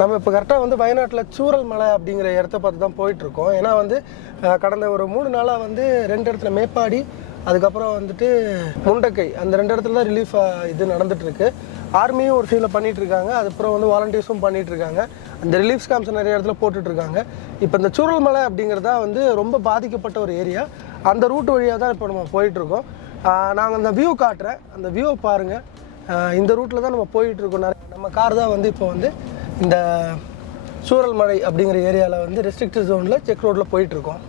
நம்ம இப்போ கரெக்டாக வந்து வயநாட்டில் சூரல் மலை அப்படிங்கிற இடத்த பார்த்து தான் போயிட்டுருக்கோம். ஏன்னா வந்து கடந்த ஒரு 3 நாளாக வந்து 2 இடத்துல மேப்பாடி, அதுக்கப்புறம் வந்துட்டு முண்டக்கை, அந்த 2 இடத்துல தான் ரிலீஃப் இது நடந்துகிட்ருக்கு. ஆர்மியும் ஒரு சைடில் பண்ணிகிட்ருக்காங்க, அதுக்கப்புறம் வந்து வாலண்டியர்ஸும் பண்ணிகிட்ருக்காங்க. அந்த ரிலீஃப் கேம்ப்ஸ் நிறைய இடத்துல போட்டுட்ருக்காங்க. இப்போ இந்த சூரல் மலை அப்படிங்கிறதா வந்து ரொம்ப பாதிக்கப்பட்ட ஒரு ஏரியா. அந்த ரூட் வழியாக தான் இப்போ நம்ம போயிட்டுருக்கோம். நாங்கள் அந்த வியூ காட்டுறேன், அந்த வியூவை பாருங்கள். இந்த ரூட்டில் தான் நம்ம போயிட்டுருக்கோம். நம்ம கார் தான் வந்து இப்போ வந்து இந்த சூரல்மலை அப்படிங்கிற ஏரியாவில் வந்து ரெஸ்ட்ரிக்டட் ஜோனில் செக் ரோட்டில் போயிட்டுருக்கோம்.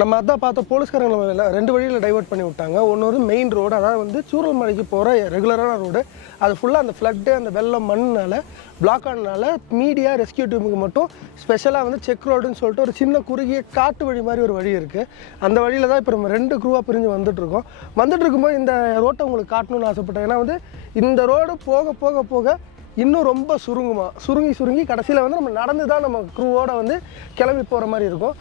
நம்ம அதான் பார்த்தோம், போலீஸ்காரங்க நம்ம 2 வழியில் டைவர்ட் பண்ணி விட்டாங்க. ஒன்று வந்து மெயின் ரோடு, அதாவது வந்து சூரல்மலைக்கு போகிற ரெகுலரான ரோடு, அது ஃபுல்லாக அந்த ஃப்ளட்டு, அந்த வெள்ளம் மண்ணினால பிளாக் ஆனதுனால மீடியா ரெஸ்கியூ டீமுக்கு மட்டும் ஸ்பெஷலாக வந்து செக் ரோடுன்னு சொல்லிட்டு ஒரு சின்ன குறுகிய காட்டு வழி மாதிரி ஒரு வழி இருக்குது. அந்த வழியில் தான் இப்போ நம்ம 2 குரூவாக பிரிஞ்சு வந்துட்டுருக்கோம். வந்துட்டு இருக்கும்போது இந்த ரோட்டை உங்களுக்கு காட்டணும்னு ஆசைப்பட்டேன். ஏன்னா வந்து இந்த ரோடு போக போக போக இன்னும் ரொம்ப சுருங்கி கடைசியில் வந்து நம்ம நடந்து தான் நம்ம க்ரூவோட வந்து கிளம்பி போகிற மாதிரி இருக்கும்.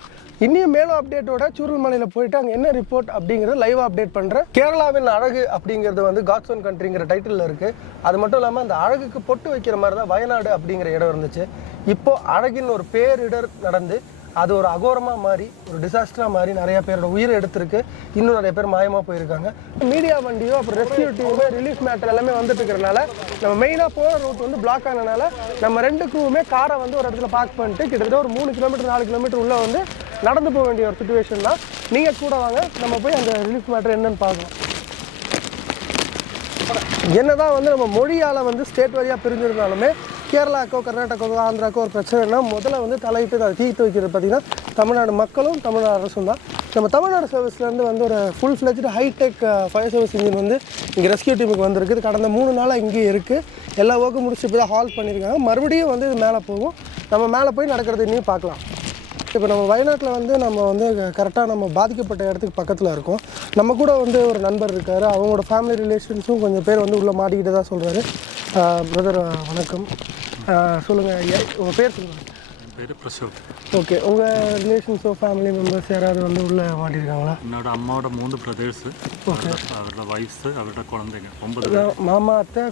இன்னும் மேலும் அப்டேட்டோட சூரல்மலையில் போயிட்டு அங்கே என்ன ரிப்போர்ட் அப்படிங்கிறத லைவாக அப்டேட் பண்ணுறேன். கேரளாவின் அழகு அப்படிங்கிறது வந்து காட்ஸ் ஓன் கண்ட்ரிங்கிற டைட்டிலில் இருக்குது. அது மட்டும் இல்லாமல் அந்த அழகுக்கு பொட்டு வைக்கிற மாதிரி தான் வயநாடு அப்படிங்கிற இடம் இருந்துச்சு. இப்போது அழகின் ஒரு பேரிடர் நடந்து அது ஒரு அகோரமாக மாறி, ஒரு டிசாஸ்டராக மாறி நிறைய பேரோட உயிரை எடுத்திருக்கு. இன்னும் நிறைய பேர் மாயமாக போயிருக்காங்க. மீடியா வண்டியோ அப்புறம் ரெஸ்கியூ டீமோ ரிலீஃப் மேட்டர் எல்லாமே வந்துட்டு இருக்கிறனால நம்ம மெயினாக போகிற ரூட் வந்து பிளாக் ஆனதுனால நம்ம 2 குரூவுமே காரை வந்து ஒரு இடத்துல பார்க் பண்ணிட்டு கிட்டத்தட்ட ஒரு 3 கிலோமீட்டர் 4 கிலோமீட்டர் உள்ளே வந்து நடந்து போக வேண்டிய ஒரு சுச்சுவேஷன் தான். நீங்கள் கூட வாங்க, நம்ம போய் அந்த ரிலீஃப் மேட்டர் என்னன்னு பார்க்கலாம். என்னதான் வந்து நம்ம மொழியால் வந்து ஸ்டேட் வாரியாக பிரிஞ்சிருந்தாலுமே கேரளாக்கோ கர்நாடகாக்கோ ஆந்திராக்கோ ஒரு பிரச்சனைனா முதல்ல வந்து தலையிட்டு அதை தீர்த்து வைக்கிறது பார்த்திங்கன்னா தமிழ்நாடு மக்களும் தமிழ்நாடு அரசும் தான். நம்ம தமிழ்நாடு சர்வீஸ்லேருந்து வந்து ஒரு full fledged hitech fire service engine வந்து இங்கே ரெஸ்கியூ டீமுக்கு வந்திருக்கு. கடந்த 3 நாளாக இங்கே இருக்குது. எல்லா ஒர்க்கும் முடிச்சு இப்போ தான் ஹால்ட் பண்ணியிருக்காங்க. மறுபடியும் வந்து இது மேலே போகும். நம்ம மேலே போய் நடக்கிறது இன்னும் பார்க்கலாம். இப்போ நம்ம வயநாட்டில் வந்து நம்ம வந்து கரெக்டாக நம்ம பாதிக்கப்பட்ட இடத்துக்கு பக்கத்தில் இருக்கோம். நம்ம கூட வந்து ஒரு நண்பர் இருக்கார். அவங்களோட ஃபேமிலி ரிலேஷன்ஸும் கொஞ்சம் பேர் வந்து உள்ளே மாட்டிக்கிட்டு தான் சொல்கிறாரு. பிரதர் வணக்கம், சொல்லுங்கள், உங்கள் பேர் சொல்லுங்கள். என் பேர் பிரசோத். ஓகே, உங்கள் ரிலேஷன்ஸோ ஃபேமிலி மெம்பர்ஸ் யாராவது வந்து உள்ளே மாட்டியிருக்காங்களா? என்னோட அம்மாவோட 3 பிரதர்ஸு, அவரோட ஒய்ஃப்ஸு, அவரோட குழந்தைங்க 9. மாமா, அத்தை,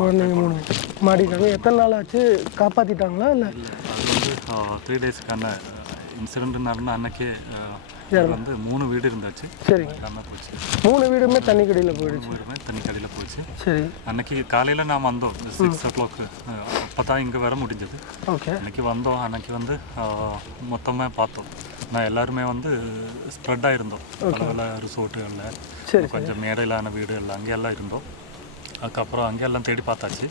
குழந்தைங்க 3 மாட்டிட்டாங்க. எத்தனை நாள் ஆச்சு? காப்பாற்றிட்டாங்களா இல்லை? அது வந்து 3 டேஸ்க்கான இன்சிடென்ட் நடந்த அன்னைக்கே வந்து 3 வீடு இருந்தாச்சு. சரி, போச்சு. 3 வீடுமே தண்ணி கடியில் போயிடுச்சு. 3 வீடுமே தண்ணி கடியில் போச்சு. சரி, அன்னைக்கு காலையில் நான் வந்தோம் 6 o'clock. அப்போ தான் இங்கே வர முடிஞ்சது. ஓகே, அன்னைக்கு வந்தோம். அன்னைக்கு வந்து மொத்தமாக பார்த்தோம். நான் எல்லாருமே வந்து ஸ்ப்ரெட்டாக இருந்தோம். பல ரிசோர்ட்டுகளில், கொஞ்சம் மேடையிலான வீடுகளில் அங்கெல்லாம் இருந்தோம். அதுக்கப்புறம் அங்கெல்லாம் தேடி பார்த்தாச்சு.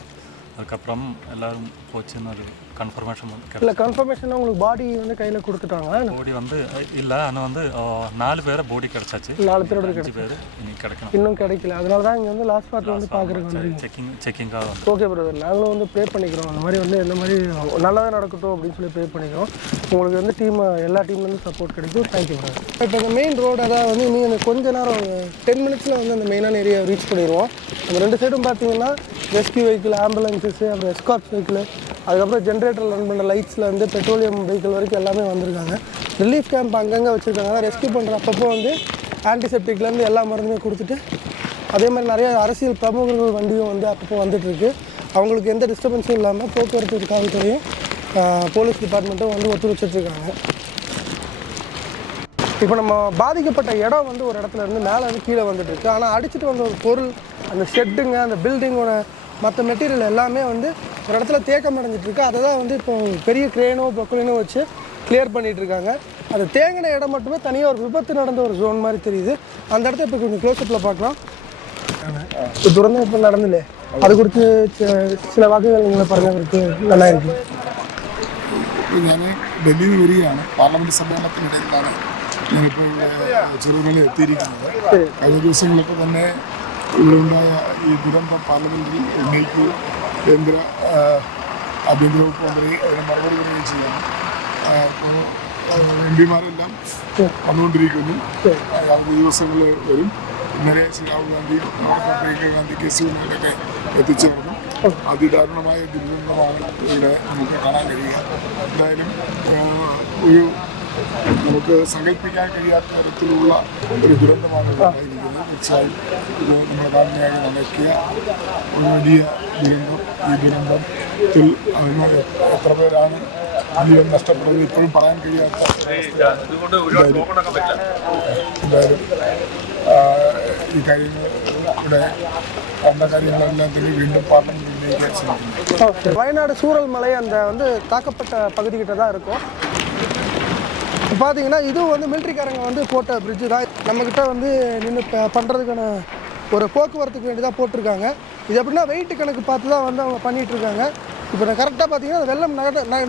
அதுக்கப்புறம் எல்லோரும் போச்சுன்னு ஒரு கன்ஃபர்மேஷன் இல்லை. கன்ஃபர்மேஷன் உங்களுக்கு பாடி வந்து கையில் கொடுத்துட்டாங்களா? பாடி வந்து இல்லை, ஆனால் வந்து 4 பேரை பாடி கிடச்சாச்சு. 4 பேரோட 5 பேர் கிடைக்கணும், இன்னும் கிடைக்கல. அதனால தான் இங்கே வந்து லாஸ்ட் பார்ட்டில் வந்து பார்க்குறேன் வந்து செக்கிங்காக வந்து. ஓகே பிரதர், நாங்களும் வந்து ப்ரே பண்ணிக்கிறோம். அந்த மாதிரி வந்து எந்த மாதிரி நல்லதாக நடக்கட்டும் அப்படின்னு சொல்லி ப்ரே பண்ணிக்கிறோம். உங்களுக்கு வந்து எல்லா டீம்லேருந்து சப்போர்ட் கிடைக்கும். Thank you brother. இப்போ இந்த மெயின் ரோடு அதாவது வந்து நீங்கள் கொஞ்ச நேரம் 10 மினிட்ஸில் வந்து அந்த மெயினான ஏரியா ரீச் பண்ணிடுவோம். நம்ம 2 சைடும் பார்த்தீங்கன்னா ரெஸ்கியூ வெஹிக்கிள், ஆம்புலன்ஸஸ், அப்புறம் எஸ்கார்ட் வெஹிக்கிள், அதுக்கப்புறம் ஜென்ரேட்டர் ரன் பண்ணுற லைட்ஸில் வந்து பெட்ரோலியம் வெஹிக்கிள் வரைக்கும் எல்லாமே வந்திருக்காங்க. ரிலீஃப் கேம்ப் அங்கங்கே வச்சுருக்காங்க. ரெஸ்கியூ பண்ணுற அப்பப்போ வந்து ஆன்டிசெப்டிக்லேருந்து எல்லா மருந்துமே கொடுத்துட்டு, அதே மாதிரி நிறைய அரசியல் பிரமுகர்கள் வண்டியும் வந்து அப்பப்போ வந்துட்டுருக்கு. அவங்களுக்கு எந்த டிஸ்டர்பன்ஸும் இல்லாமல் போக்குவரத்து காவல்துறையும் போலீஸ் டிபார்ட்மெண்ட்டும் வந்து ஒத்துழைச்சிட்ருக்காங்க. இப்போ நம்ம பாதிக்கப்பட்ட இடம் வந்து ஒரு இடத்துல இருந்து மேலே வந்து கீழே வந்துட்டுருக்கு. ஆனால் அடிச்சுட்டு வந்த ஒரு பொருள், அந்த ஷெட்டுங்க, அந்த பில்டிங்கோட மற்ற மெட்டீரியல் எல்லாமே வந்து ஒரு இடத்துல தேக்கம் அடைஞ்சிட்ருக்கு. அதை தான் வந்து இப்போ பெரிய க்ரேனோ பொக்கலினோ வச்சு கிளியர் பண்ணிகிட்ருக்காங்க. அது தேங்கின இடம் மட்டுமே தனியாக ஒரு விபத்து நடந்த ஒரு ஜோன் மாதிரி தெரியுது. அந்த இடத்த இப்போ கொஞ்சம் க்ளோஸ்அப்பில் பார்க்கலாம். இப்போ துறந்த இப்போ நடந்துலே அது குறித்து சில വാക്കുകൾ നിങ്ങൾ പറഞ്ഞവർക്ക് നന്നായിരിക്കും. ഞാൻ ഡൽഹിയിൽ വരികയാണ്. പാർലമെൻറ്റ് സമ്മേളനത്തിനിടയിലാണ് ഞാനിപ്പോൾ ചെറുമല എത്തിയിരിക്കുന്നത്. കഴിഞ്ഞ ദിവസങ്ങളൊക്കെ തന്നെ ഇവിടെ ഉണ്ടായ ഈ ദുരന്തം പാർലമെൻറ്റിൽ ഉന്നയിക്കുകയും കേന്ദ്ര ആഭ്യന്തര വകുപ്പ് മന്ത്രി അതിന് മറുപടി പറയുകയും ചെയ്യണം. എം പിമാരെല്ലാം വന്നുകൊണ്ടിരിക്കുന്നു. അവധി ദിവസങ്ങളിൽ വരും. ഇന്നലെ ശ്രീ രാഹുൽ ഗാന്ധിയും പ്രിയങ്ക ഗാന്ധി കേസുകളിലൊക്കെ എത്തിച്ചേർന്നു. അതിദാരുണമായ ദുരന്തമാണ് ഇവിടെ നമുക്ക് കാണാൻ കഴിയുക. എന്തായാലും ഒരു നമുക്ക് സങ്കല്പിക്കാൻ കഴിയാത്ത തരത്തിലുള്ള ഒരു ദുരന്തമാണ് ഉണ്ടായിരിക്കുന്നത്. തീർച്ചയായും ഇത് നമ്മുടെ നാടിനെയാകെ നനയ്ക്കുക ഒരു വലിയ ദുരന്തം ഈ ദുരന്തത്തിൽ എത്ര പേരാണ് ജീവൻ നഷ്ടപ്പെട്ടത് ഇപ്പോഴും പറയാൻ കഴിയാത്ത എന്തായാലും ഈ കാര്യങ്ങൾ ഇവിടെ കണ്ട കാര്യങ്ങളെല്ലാം തന്നെ വീണ്ടും പാർലമെന്റ് ഉന്നയിക്കാൻ ശ്രമിക്കുന്നു. வயநாடு சூரல் மலை அந்த வந்து தாக்கப்பட்ட பகுதிக்கிட்ட தான் இருக்கும். பார்த்தீங்கன்னா இதுவும் வந்து மிலிட்ரிக்காரங்க வந்து போட்ட பிரிட்ஜு தான். நம்மக்கிட்ட வந்து நின்று பண்ணுறதுக்கான ஒரு போக்குவரத்துக்கு வேண்டி தான் போட்டிருக்காங்க. இது எப்படின்னா வெயிட்டு கணக்கு பார்த்து தான் வந்து அவங்க பண்ணிகிட்ருக்காங்க. இப்போ நான் கரெக்டாக பார்த்தீங்கன்னா வெள்ளம்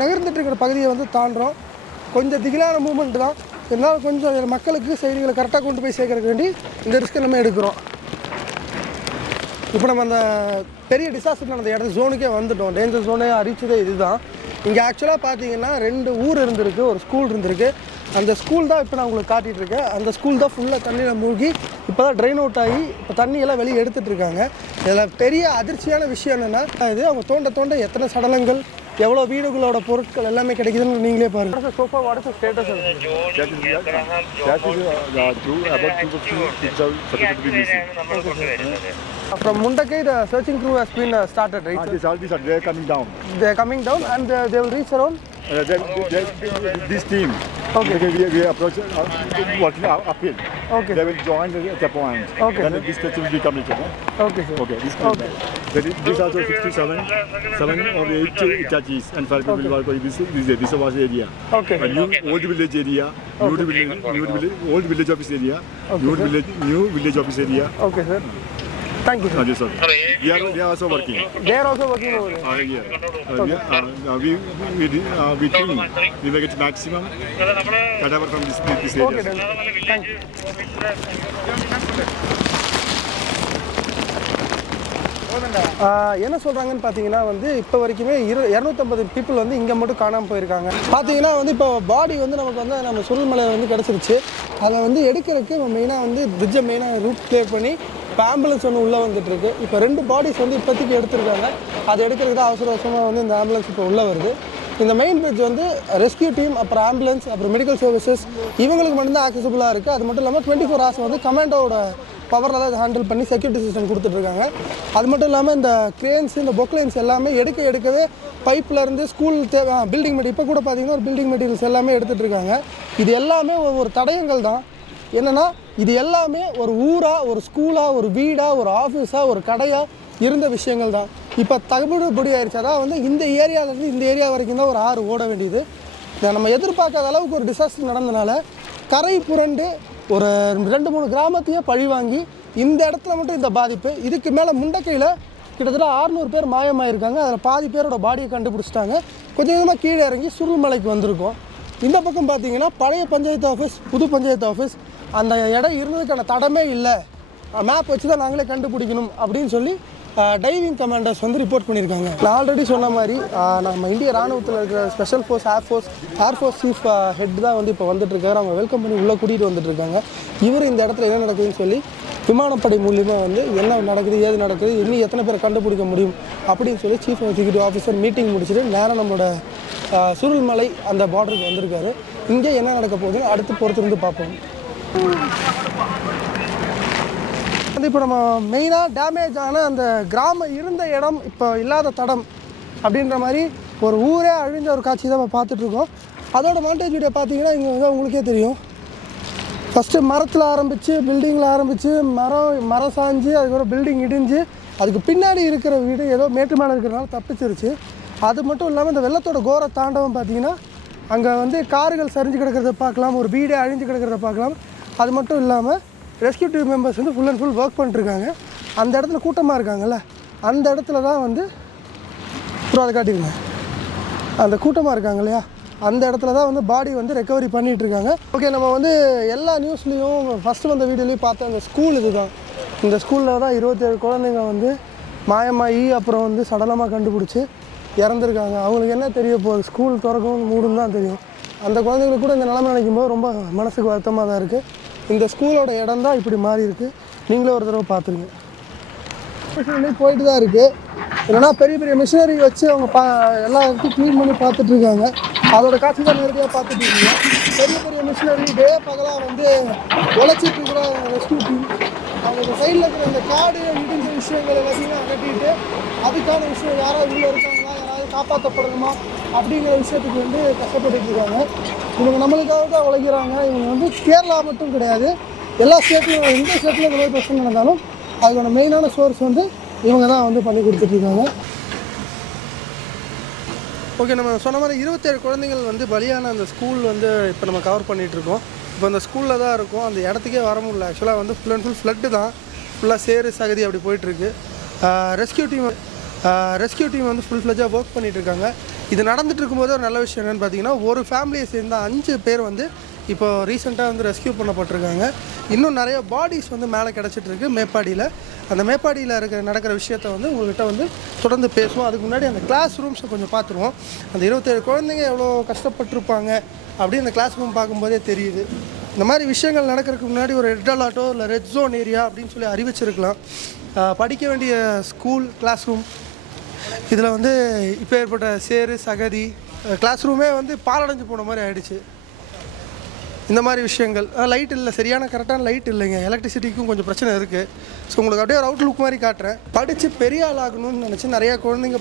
நகர்ந்துட்டு இருக்கிற பகுதியை வந்து தாண்டுறோம். கொஞ்சம் திகிலான மூமெண்ட் தான், இருந்தாலும் கொஞ்சம் மக்களுக்கு செய்திகளை கரெக்டாக கொண்டு போய் சேர்க்கறதுக்கு வேண்டி இந்த ரிஸ்க்கை நம்ம எடுக்கிறோம். இப்போ நம்ம அந்த பெரிய டிசாஸ்டர் நடந்த இடத்து ஜோனுக்கே வந்துட்டோம். டேஞ்சர் ஜோனே அறிவிச்சதே இதுதான். இங்கே ஆக்சுவலாக பார்த்தீங்கன்னா 2 ஊர் இருந்திருக்கு, ஒரு ஸ்கூல் இருந்திருக்கு. அந்த ஸ்கூல் தான் இப்போ நான் உங்களுக்கு காட்டிகிட்டு இருக்கேன். அந்த ஸ்கூல் தான் ஃபுல்லாக தண்ணியில் மூழ்கி இப்போ தான் ட்ரைன் அவுட் ஆகி இப்போ தண்ணியெல்லாம் வெளியே எடுத்துகிட்டு இருக்காங்க. இதில் பெரிய அதிர்ச்சியான விஷயம் என்னென்னா, இது அவங்க தோண்ட எத்தனை சடலங்கள், எவ்வளோ வீடுகளோட பொருட்கள் எல்லாமே கிடைக்குதுன்னு நீங்களே பாருங்கள். Sofa what is status? From Mundakai, the searching crew has been started, right? This all these are they are coming down. They are coming down and they will reach around. This team. Okay. We approach working uphill. Okay. They will join at the point. Okay, Then sir. this stretch will be completed. Okay, sir. Okay. This Okay. This also 57, 7 or 8 Itachi and 5 people Okay. are going. This was area. Okay. A new old village area, old village office area, Okay, new village office area. Okay, sir. Thank you, sir. Yes, sir. We are also working. They are also working over there. Yeah. We think we make it maximum cadaver from this area. Okay, then. Thank you. என்ன சொல்கிறாங்கன்னு பார்த்தீங்கன்னா வந்து இப்போ வரைக்குமே 250 people வந்து இங்கே மட்டும் காணாமல் போயிருக்காங்க. பார்த்தீங்கன்னா வந்து இப்போ பாடி வந்து நமக்கு வந்து நம்ம சுருள்மலையில் வந்து கிடச்சிருச்சு. அதை வந்து எடுக்கிறதுக்கு மெயினாக வந்து பிரிட்ஜை மெயினாக ரூட் கிளியர் பண்ணி இப்போ ஆம்புலன்ஸ் ஒன்று உள்ளே வந்துட்டுருக்கு. இப்போ 2 பாடிஸ் வந்து இப்போதைக்கு எடுத்துருக்காங்க. அதை எடுக்கிறதுக்கு தான் அவசரமாக வந்து இந்த ஆம்புலன்ஸ் இப்போ உள்ளே வருது. இந்த மெயின் பிரிட்ஜ் வந்து ரெஸ்கியூ டீம், அப்புறம் ஆம்புலன்ஸ், அப்புறம் மெடிக்கல் சர்வீசஸ் இவங்களுக்கு மட்டும்தான் ஆக்சசிபிளாக இருக்குது. அது மட்டும் இல்லாமல் 24 hours வந்து கமாண்டோட பவரில் தான் இதை ஹேண்டில் பண்ணி செக்யூரிட்டி சிஸ்டம் கொடுத்துட்ருக்காங்க. அது மட்டும் இல்லாமல் இந்த கிரேன்ஸ், இந்த பொக்லைன்ஸ் எல்லாமே எடுக்கவே பைப்லேருந்து ஸ்கூல் பில்டிங் மெட்டீரியல் இப்போ கூட பார்த்தீங்கன்னா ஒரு பில்டிங் மெட்டீரியல்ஸ் எல்லாமே எடுத்துகிட்டு இருக்காங்க. இது எல்லாமே ஒரு தடயங்கள் தான். என்னென்னா இது எல்லாமே ஒரு ஊராக, ஒரு ஸ்கூலாக, ஒரு வீடாக, ஒரு ஆஃபீஸாக, ஒரு கடையாக இருந்த விஷயங்கள் தான். இப்போ தகுபடி ஆயிடுச்சு. அதான் வந்து இந்த ஏரியாவிலேருந்து இந்த ஏரியா வரைக்கும் தான் ஒரு ஆறு ஓட வேண்டியது. நம்ம எதிர்பார்க்காத அளவுக்கு ஒரு டிசாஸ்டர் நடந்தனால கரை புரண்டு ஒரு 2-3 கிராமத்தையே பழி வாங்கி இந்த இடத்துல மட்டும் இந்த பாதிப்பு. இதுக்கு மேலே முண்டக்கையில் கிட்டத்தட்ட 600 பேர் மாயமாயிருக்காங்க. அதில் பாதி பேரோட பாடியை கண்டுபிடிச்சிட்டாங்க. கொஞ்சம் கொஞ்சமாக கீழே இறங்கி சுருள்மலைக்கு வந்திருக்கோம். இந்த பக்கம் பார்த்தீங்கன்னா பழைய பஞ்சாயத்து ஆஃபீஸ், புது பஞ்சாயத்து ஆஃபீஸ், அந்த இடம் இருந்ததுக்கான தடமே இல்லை. மேப் வச்சு தான் நாங்களே கண்டுபிடிக்கணும் அப்படின்னு சொல்லி டைவிங் கமாண்டர்ஸ் வந்து ரிப்போர்ட் பண்ணியிருக்காங்க. நான் ஆல்ரெடி சொன்ன மாதிரி நம்ம இந்திய ராணுவத்தில் இருக்கிற special force, air force chief head தான் வந்து இப்போ வந்துட்டுருக்காரு. அவங்க வெல்கம் பண்ணி உள்ளே கூட்டிகிட்டு வந்துட்டுருக்காங்க. இவர் இந்த இடத்துல என்ன நடக்குதுன்னு சொல்லி விமானப்படை மூலியமாக வந்து என்ன நடக்குது, ஏது நடக்குது, இன்னும் எத்தனை பேரை கண்டுபிடிக்க முடியும் அப்படின்னு சொல்லி சீஃப் எக்ஸிக்யூட்டிவ் ஆஃபீஸர் மீட்டிங் முடிச்சுட்டு நேராக நம்மளோட சுருள்மலை அந்த பார்டருக்கு வந்திருக்காரு. இங்கே என்ன நடக்க போகுதுன்னு அடுத்து பொறுத்திருந்து பார்ப்போம். இப்போ நம்ம மெயினாக டேமேஜ் ஆன அந்த கிராமம் இருந்த இடம், இப்போ இல்லாத தடம் அப்படின்ற மாதிரி ஒரு ஊரே அழிஞ்ச ஒரு காட்சி தான் நம்ம பார்த்துட்ருக்கோம். அதோட மாண்டேஜ் வீடியோ பார்த்தீங்கன்னா இங்கே வந்து உங்களுக்கே தெரியும். ஃபஸ்ட்டு மரத்தில் ஆரம்பித்து, பில்டிங்கில் ஆரம்பித்து, மரம் சாஞ்சு, அதுக்கப்புறம் பில்டிங் இடிஞ்சு, அதுக்கு பின்னாடி இருக்கிற வீடு ஏதோ மேட்டு மேலே இருக்கிறனால தப்பிச்சிருச்சு. அது மட்டும் இல்லாமல் இந்த வெள்ளத்தோட கோர தாண்டவம் பார்த்தீங்கன்னா அங்கே வந்து கார்கள் சரிஞ்சு கிடக்கிறத பார்க்கலாம், ஒரு வீடே அழிஞ்சு கிடக்கிறத பார்க்கலாம். அது மட்டும் இல்லாமல் ரெஸ்கியூ டீம் மெம்பர்ஸ் வந்து ஃபுல் அண்ட் ஃபுல் ஒர்க் பண்ணிட்டுருக்காங்க. அந்த இடத்துல கூட்டமாக இருக்காங்கல்ல, அந்த இடத்துல தான் வந்து அப்புறம் அதை காட்டிடுங்க. அந்த கூட்டமாக இருக்காங்க இல்லையா, அந்த இடத்துல தான் வந்து பாடி வந்து ரெக்கவரி பண்ணிகிட்ருக்காங்க. ஓகே, நம்ம வந்து எல்லா நியூஸ்லேயும் ஃபஸ்ட்டு வந்த வீடியோலையும் பார்த்த அந்த ஸ்கூல் இது தான். இந்த ஸ்கூலில் தான் 27 குழந்தைங்க வந்து மாயமாகி அப்புறம் வந்து சடலமாக கண்டுபிடிச்சி இறந்துருக்காங்க. அவங்களுக்கு என்ன தெரிய போகுது, ஸ்கூல் திறக்கும் மூடும் தான் தெரியும். அந்த குழந்தைங்களுக்கு கூட இந்த நிலைமை நினைக்கும் போது ரொம்ப மனசுக்கு வருத்தமாக தான் இருக்குது. இந்த ஸ்கூலோட இடம் தான் இப்படி மாறி இருக்குது. நீங்களே ஒரு தடவை பார்த்துருங்க. போயிட்டு தான் இருக்குது. இல்லைனா பெரிய பெரிய மிஷினரி வச்சு அவங்க எல்லா இடத்தையும் க்ளீன் பண்ணி பார்த்துட்ருக்காங்க. அதோட காட்சி தான் நேரடியாக பார்த்துட்டு இருக்கீங்க. பெரிய பெரிய மிஷினரி டே பகலாக வந்து உழைச்சிட்டு இருக்கிற ரெஸ்கியூ டீம் அவங்க சைடில் இருக்கிற இந்த காடு இடிஞ்ச விஷயங்கள் எல்லாத்தையும் அகட்டிட்டு அதுக்கான விஷயம் யாராவது உள்ளே இருக்காங்களா, யாராவது காப்பாற்றப்படணுமா அப்படிங்கிற விஷயத்துக்கு வந்து கஷ்டப்பட்டுட்டு இருக்காங்க. இவங்க நம்மளுக்காக தான் உழைக்கிறாங்க. இவங்க வந்து கேரளா மட்டும் கிடையாது, எல்லா ஸ்டேட்லையும் எந்த ஸ்டேட்டில் இந்த மாதிரி பிரச்சனை நடந்தாலும் அதுக்கான மெயினான சோர்ஸ் வந்து இவங்க தான் வந்து பண்ணி கொடுத்துட்ருக்காங்க. ஓகே, நம்ம சொன்ன மாதிரி 27 குழந்தைகள் வந்து பலியான அந்த ஸ்கூல் வந்து இப்போ நம்ம கவர் பண்ணிகிட்ருக்கோம். இப்போ அந்த ஸ்கூலில் தான் இருக்கும், அந்த இடத்துக்கே வர முடியல. ஆக்சுவலாக வந்து ஃபுல் அண்ட் ஃபுல் ஃப்ளட்டு தான், ஃபுல்லாக சேறு சகதி அப்படி போயிட்டுருக்கு. ரெஸ்கியூ டீம் வந்து ஃபுல் ஃப்ளெஜாக ஒர்க் பண்ணிகிட்ருக்காங்க. இது நடந்துட்டு இருக்கும்போது ஒரு நல்ல விஷயம் என்னென்னு பார்த்தீங்கன்னா, ஒரு ஃபேமிலியை சேர்ந்த 5 பேர் வந்து இப்போ ரீசெண்டாக வந்து ரெஸ்கியூ பண்ணப்பட்டிருக்காங்க. இன்னும் நிறைய பாடிஸ் வந்து மேலே கிடச்சிட்ருக்கு மேப்பாடியில். அந்த மேப்பாடியில் நடக்கிற விஷயத்த வந்து உங்கள்கிட்ட வந்து தொடர்ந்து பேசுவோம். அதுக்கு முன்னாடி அந்த கிளாஸ் ரூம்ஸை கொஞ்சம் பார்த்துருவோம். அந்த 27 குழந்தைங்க எவ்வளோ கஷ்டப்பட்டிருப்பாங்க அப்படின்னு அந்த கிளாஸ் ரூம் பார்க்கும்போதே தெரியுது. இந்த மாதிரி விஷயங்கள் நடக்கிறதுக்கு முன்னாடி ஒரு ரெட் அலர்ட்டோ இல்லை ரெட் ஜோன் ஏரியா அப்படின்னு சொல்லி அறிவிச்சிருக்கலாம். படிக்க வேண்டிய ஸ்கூல் கிளாஸ் ரூம் இதில் வந்து இப்போ ஏற்பட்ட சேறு சகதி, கிளாஸ் ரூமே வந்து பாலடைஞ்சு போன மாதிரி ஆகிடுச்சு. இந்த மாதிரி விஷயங்கள், லைட் இல்லை, சரியான கரெக்டான லைட் இல்லைங்க, எலக்ட்ரிசிட்டிக்கும் கொஞ்சம் பிரச்சனை இருக்குது. ஸோ உங்களுக்கு அப்படியே ஒரு அவுட்லுக் மாதிரி காட்டுறேன். படித்து பெரிய ஆள் ஆகணும்னு நினச்சி நிறையா குழந்தைங்க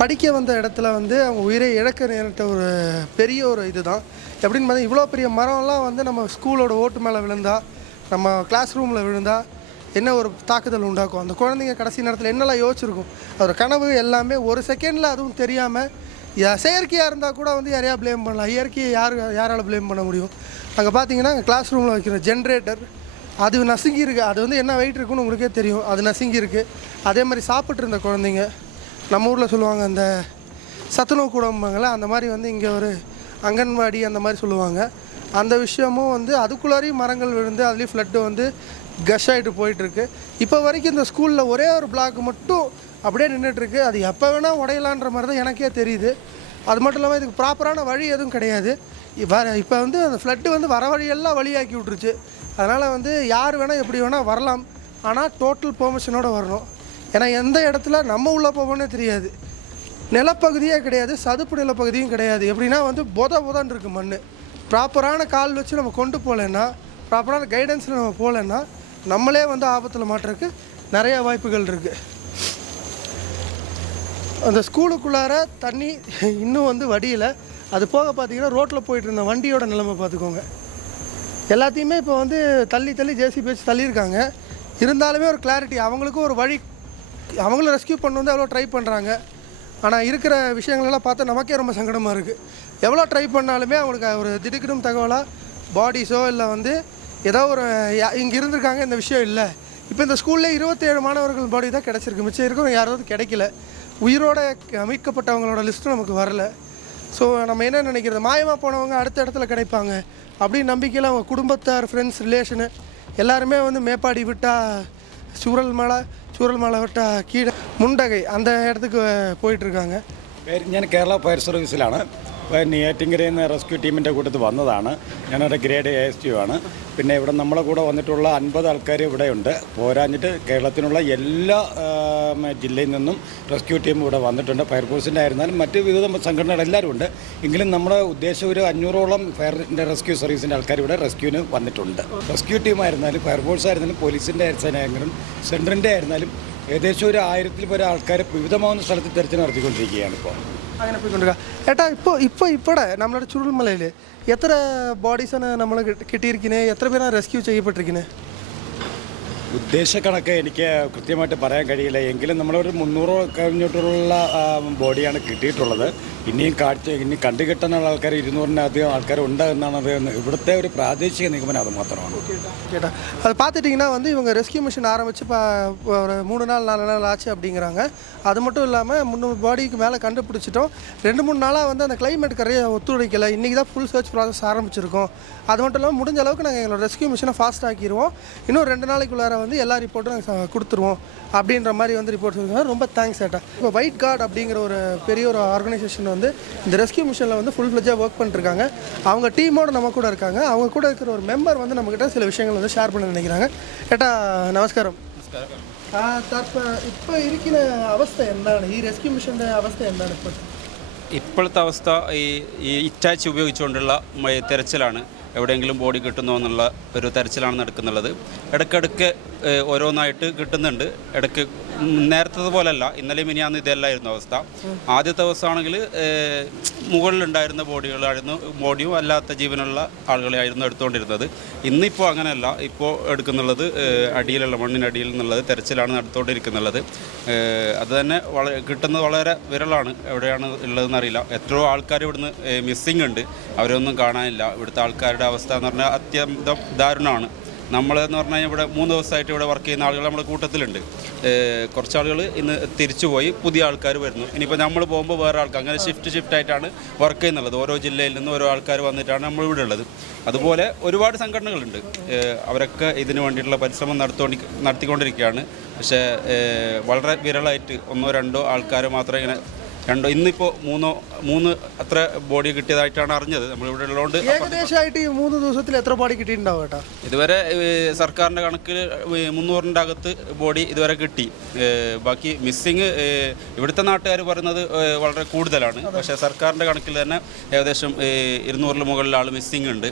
படிக்க வந்த இடத்துல வந்து அவங்க உயிரை இழக்க நேரிட்ட ஒரு பெரிய ஒரு இது தான். எப்படின்னு பார்த்தா, இவ்வளோ பெரிய மரம்லாம் வந்து நம்ம ஸ்கூலோட ஓட்டு மேலே விழுந்தால், நம்ம கிளாஸ் ரூமில் விழுந்தால் என்ன ஒரு தாக்குதல் உண்டாக்கும். அந்த குழந்தைங்க கடைசி நேரத்தில் என்னெல்லாம் யோசிச்சிருக்கும், அதோட கனவு எல்லாமே ஒரு செகண்டில் அதுவும் தெரியாமல் செயற்கையாக இருந்தால் கூட வந்து யாரையா ப்ளேம் பண்ணலாம். இயற்கையை யாரால் ப்ளேம் பண்ண முடியும்? அங்கே பார்த்தீங்கன்னா கிளாஸ் ரூமில் வைக்கிற ஜென்ரேட்டர் அது நசுங்கி இருக்குது. அது வந்து என்ன வெயிட் இருக்குன்னு உங்களுக்கே தெரியும், அது நசுங்கி இருக்குது. அதே மாதிரி சாப்பிட்ருந்த குழந்தைங்க, நம்ம ஊரில் சொல்லுவாங்க அந்த சத்துணவு கூடம்பாங்களே, அந்த மாதிரி வந்து இங்கே ஒரு அங்கன்வாடி அந்த மாதிரி சொல்லுவாங்க. அந்த விஷயமும் வந்து அதுக்குள்ளாரையும் மரங்கள் விழுந்து அதுலேயும் ஃப்ளட்டு வந்து கஷ் ஆகிட்டு போயிட்டுருக்கு. இப்போ வரைக்கும் இந்த ஸ்கூலில் ஒரே ஒரு பிளாக் மட்டும் அப்படியே நின்றுட்டுருக்கு. அது எப்போ வேணால் உடையலான்ற மாதிரி தான் எனக்கே தெரியுது. அது மட்டும் இல்லாமல் இதுக்கு ப்ராப்பரான வழி எதுவும் கிடையாது. இப்போ வந்து அந்த ஃப்ளட்டு வந்து வர வழியெல்லாம் வழியாக்கி விட்ருச்சு. அதனால் வந்து யார் வேணால் எப்படி வேணால் வரலாம், ஆனால் டோட்டல் பெர்மிஷனோடு வரணும். ஏன்னா எந்த இடத்துல நம்ம உள்ளே போவோன்னே தெரியாது, நிலப்பகுதியே கிடையாது, சதுப்பு நிலப்பகுதியும் கிடையாது. எப்படின்னா வந்து போதான்னு இருக்குது மண். ப்ராப்பரான கால் வச்சு நம்ம கொண்டு போகலன்னா, ப்ராப்பரான கைடன்ஸில் நம்ம போகலன்னா நம்மளே வந்து ஆபத்தில் மாட்டுறதுக்கு நிறையா வாய்ப்புகள் இருக்குது. அந்த ஸ்கூலுக்குள்ளார தண்ணி இன்னும் வந்து வடியில். அது போக பார்த்திங்கன்னா ரோட்டில் போயிட்டு இருந்த வண்டியோட நிலைமை பார்த்துக்கோங்க. எல்லாத்தையுமே இப்போ வந்து தள்ளி ஜேசிபி வச்சு தள்ளியிருக்காங்க. இருந்தாலுமே ஒரு கிளாரிட்டி, அவங்களுக்கும் ஒரு வழி, அவங்களும் ரெஸ்கியூ பண்ண வந்து எவ்வளோ ட்ரை பண்ணுறாங்க. ஆனால் இருக்கிற விஷயங்களெல்லாம் பார்த்தா நமக்கே ரொம்ப சங்கடமாக இருக்குது. எவ்வளோ ட்ரை பண்ணாலுமே அவங்களுக்கு ஒரு திடுக்கிடும் தகவலாக பாடிஸோ இல்லை வந்து ஏதோ ஒரு இங்கே இருந்திருக்காங்க இந்த விஷயம் இல்லை. இப்போ இந்த ஸ்கூல்லே 27 மாணவர்கள் பாடி தான் கிடச்சிருக்கு, மிச்சம் இருக்கிறவங்க யாராவது கிடைக்கல. உயிரோட மீட்கப்பட்டவங்களோட லிஸ்ட்டு நமக்கு வரல. ஸோ நம்ம என்ன நினைக்கிறது, மாயமாக போனவங்க அடுத்த இடத்துல கிடைப்பாங்க அப்படின்னு நம்பிக்கையில் அவங்க குடும்பத்தார், ஃப்ரெண்ட்ஸ், ரிலேஷனு எல்லாருமே வந்து மேப்பாடி விட்டால் ചൂരൽ മല വിട്ട കീഴ മുണ്ടകൈ அந்த இடத்துக்கு പോയിട്ടിരിക്കാங்க. ഞാൻ കേരള ഫയർ സർവീസിലാണ്. നെയ്യാറ്റിൻകരയിൽ നിന്ന് റെസ്ക്യൂ ടീമിൻ്റെ കൂട്ടത്തിൽ വന്നതാണ്. ഞാനൊരു ഗ്രേഡ് ASTO ആണ്. പിന്നെ ഇവിടെ നമ്മളെ കൂടെ വന്നിട്ടുള്ള 50 ആൾക്കാർ ഇവിടെയുണ്ട്. പോരാഞ്ഞിട്ട് കേരളത്തിനുള്ള എല്ലാ ജില്ലയിൽ നിന്നും റെസ്ക്യൂ ടീം ഇവിടെ വന്നിട്ടുണ്ട്. ഫയർഫോഴ്സിൻ്റെ ആയിരുന്നാലും മറ്റ് വിവിധ സംഘടനകൾ എല്ലാവരും ഉണ്ട്. എങ്കിലും നമ്മുടെ ഉദ്ദേശം ഒരു 500ഓളം ഫയറിൻ്റെ റെസ്ക്യൂ സർവീസിൻ്റെ ആൾക്കാർ ഇവിടെ റെസ്ക്യൂവിന് വന്നിട്ടുണ്ട്. റെസ്ക്യൂ ടീമായിരുന്നാലും ഫയർഫോഴ്സ് ആയിരുന്നാലും പോലീസിൻ്റെ ആയിരുന്നാലും സെൻറ്ററിൻ്റെ ആയിരുന്നാലും ഏകദേശം ഒരു 1000-ൽ പരം ആൾക്കാർ വിവിധമാവുന്ന സ്ഥലത്ത് തെരച്ചിൽ നടത്തിക്കൊണ്ടിരിക്കുകയാണ് ഇപ്പോൾ. അങ്ങനെ പോയിക്കൊണ്ടിരിക്കുക. ഏട്ടാ ഇവിടെ നമ്മുടെ ചുരുൾമലയിൽ എത്ര ബോഡീസാണ് നമ്മൾ കിട്ടിയിരിക്കുന്നത്? എത്ര പേരാണ് റെസ്ക്യൂ ചെയ്യപ്പെട്ടിരിക്കുന്നത്? ഉദ്ദേശക്കണക്ക് എനിക്ക് കൃത്യമായിട്ട് പറയാൻ കഴിയില്ല. എങ്കിലും നമ്മളൊരു 300 കഴിഞ്ഞിട്ടുള്ള ബോഡിയാണ് കിട്ടിയിട്ടുള്ളത്. ഇനി കണ്ടുകിട്ടാനുള്ള ആൾക്കാർ 200-നധികം ആൾക്കാരുണ്ട് എന്നാണ് ഇവിടുത്തെ ഒരു പ്രാദേശിക നിഗമനം. അത് മാത്രമാണ്. கேட்டா அது பார்த்துட்டிங்கன்னா வந்து இவங்க ரெஸ்கியூ மிஷின் ஆரம்பித்து ஒரு 3 நாள் 4 நாள் ஆச்சு அப்படிங்கிறாங்க. அது மட்டும் இல்லாமல் 300 பாடிக்கு மேலே கண்டுபிடிச்சிட்டோம். 2-3 நாளாக வந்து அந்த கிளைமேட் கரையை ஒத்துழைக்கலை. இன்றைக்கி தான் ஃபுல் சர்ச் ப்ராசஸ் ஆரம்பிச்சிருக்கோம். அது மட்டும் இல்லாமல் முடிஞ்ச அளவுக்கு நாங்கள் எங்களோட ரெஸ்கியூ மிஷினை ஃபாஸ்ட் ஆக்கிடுவோம். இன்னும் 2 நாளைக்குள்ளார வந்து எல்லா ரிப்போர்ட்டும் நாங்கள் கொடுத்துருவோம் அப்படின்ற மாதிரி வந்து ரிப்போர்ட் சொல்லுவாங்க. ரொம்ப தேங்க்ஸ் ஏட்டா. இப்போ ஒயிட் கார்டு அப்படிங்கிற ஒரு பெரிய ஒரு ஆர்கனைசேஷன் வந்து இந்த ரெஸ்கியூ மிஷனில் வந்து ஃபுல் ஃப்ளெஜாக ஒர்க் பண்ணிருக்காங்க. அவங்க டீமோடு நம்ம கூட இருக்காங்க. அவங்க கூட இருக்கிற ஒரு மெம்பர் வந்து நம்மக்கிட்ட சில விஷயங்கள் வந்து ஷேர் பண்ண நினைக்கிறாங்க. ഏട്ടാ നമസ്കാരം. ഇപ്പോൾ ഇരിക്കുന്ന അവസ്ഥ എന്താണ്? ഈ റെസ്ക്യൂ മിഷൻ്റെ അവസ്ഥ എന്താണ് ഇപ്പോൾ? ഇപ്പോഴത്തെ അവസ്ഥ ഈ ഇറ്റാച്ചി ഉപയോഗിച്ചുകൊണ്ടുള്ള തെരച്ചിലാണ്. എവിടെയെങ്കിലും ബോഡി കിട്ടുന്നോ എന്നുള്ള ഒരു തെരച്ചിലാണ് നടക്കുന്നുള്ളത്. ഇടയ്ക്കിടയ്ക്ക് ഓരോന്നായിട്ട് കിട്ടുന്നുണ്ട്. ഇടയ്ക്ക് നേരത്തെ പോലല്ല, ഇന്നലെ മിനിയാന്ന് ഇതല്ലായിരുന്നു അവസ്ഥ. ആദ്യത്തെ ദിവസമാണെങ്കിൽ മുകളിലുണ്ടായിരുന്ന ബോഡിയും അല്ലാത്ത ജീവനുള്ള ആളുകളെയായിരുന്നു എടുത്തുകൊണ്ടിരുന്നത്. ഇന്നിപ്പോൾ അങ്ങനെയല്ല. ഇപ്പോൾ എടുക്കുന്നുള്ളത് അടിയിലുള്ള മണ്ണിനടിയിൽ നിന്നുള്ളത് തെരച്ചിലാണ് നടത്തുകൊണ്ടിരിക്കുന്നുള്ളത്. അത് തന്നെ കിട്ടുന്നത് വളരെ വിരളാണ്. എവിടെയാണ് ഉള്ളതെന്ന് അറിയില്ല. എത്രയോ ആൾക്കാർ ഇവിടുന്ന് മിസ്സിംഗ് ഉണ്ട്, അവരൊന്നും കാണാനില്ല. ഇവിടുത്തെ ആൾക്കാരുടെ അവസ്ഥ എന്ന് പറഞ്ഞാൽ അത്യന്തം ദാരുണമാണ്. നമ്മളെന്ന് പറഞ്ഞാൽ ഇവിടെ 3 ദിവസമായിട്ട് ഇവിടെ വർക്ക് ചെയ്യുന്ന ആളുകൾ നമ്മുടെ കൂട്ടത്തിലുണ്ട്. കുറച്ച് ആളുകൾ ഇന്ന് തിരിച്ചുപോയി, പുതിയ ആൾക്കാർ വരുന്നു. ഇനിയിപ്പോൾ നമ്മൾ പോകുമ്പോൾ വേറെ ആൾക്കാർ, അങ്ങനെ ഷിഫ്റ്റായിട്ടാണ് വർക്ക് ചെയ്യുന്നുള്ളത്. ഓരോ ജില്ലയിൽ നിന്ന് ഓരോ ആൾക്കാർ വന്നിട്ടാണ് നമ്മളിവിടെ ഉള്ളത്. അതുപോലെ ഒരുപാട് സംഘടനകളുണ്ട്. അവരൊക്കെ ഇതിനു വേണ്ടിയിട്ടുള്ള പരിശ്രമം നടത്തിക്കൊണ്ടിരിക്കുകയാണ്. പക്ഷേ വളരെ വിരളായിട്ട് 1-2 ആൾക്കാർ മാത്രമേ ഇങ്ങനെ ഇന്നിപ്പോൾ 3 അത്ര ബോഡി കിട്ടിയതായിട്ടാണ് അറിഞ്ഞത്. നമ്മളിവിടെ ഉള്ളതുകൊണ്ട് ഏകദേശമായിട്ട് ഈ 3 ദിവസത്തിൽ എത്ര ബോഡി കിട്ടിയിട്ടുണ്ടാവും കേട്ടോ? ഇതുവരെ സർക്കാരിൻ്റെ കണക്കിൽ 300-ൻ്റെ അകത്ത് ബോഡി ഇതുവരെ കിട്ടി. ബാക്കി മിസ്സിങ് ഇവിടുത്തെ നാട്ടുകാർ പറയുന്നത് വളരെ കൂടുതലാണ്. പക്ഷേ സർക്കാരിൻ്റെ കണക്കിൽ തന്നെ ഏകദേശം 200-ൽ മുകളിൽ ആൾ മിസ്സിങ് ഉണ്ട്.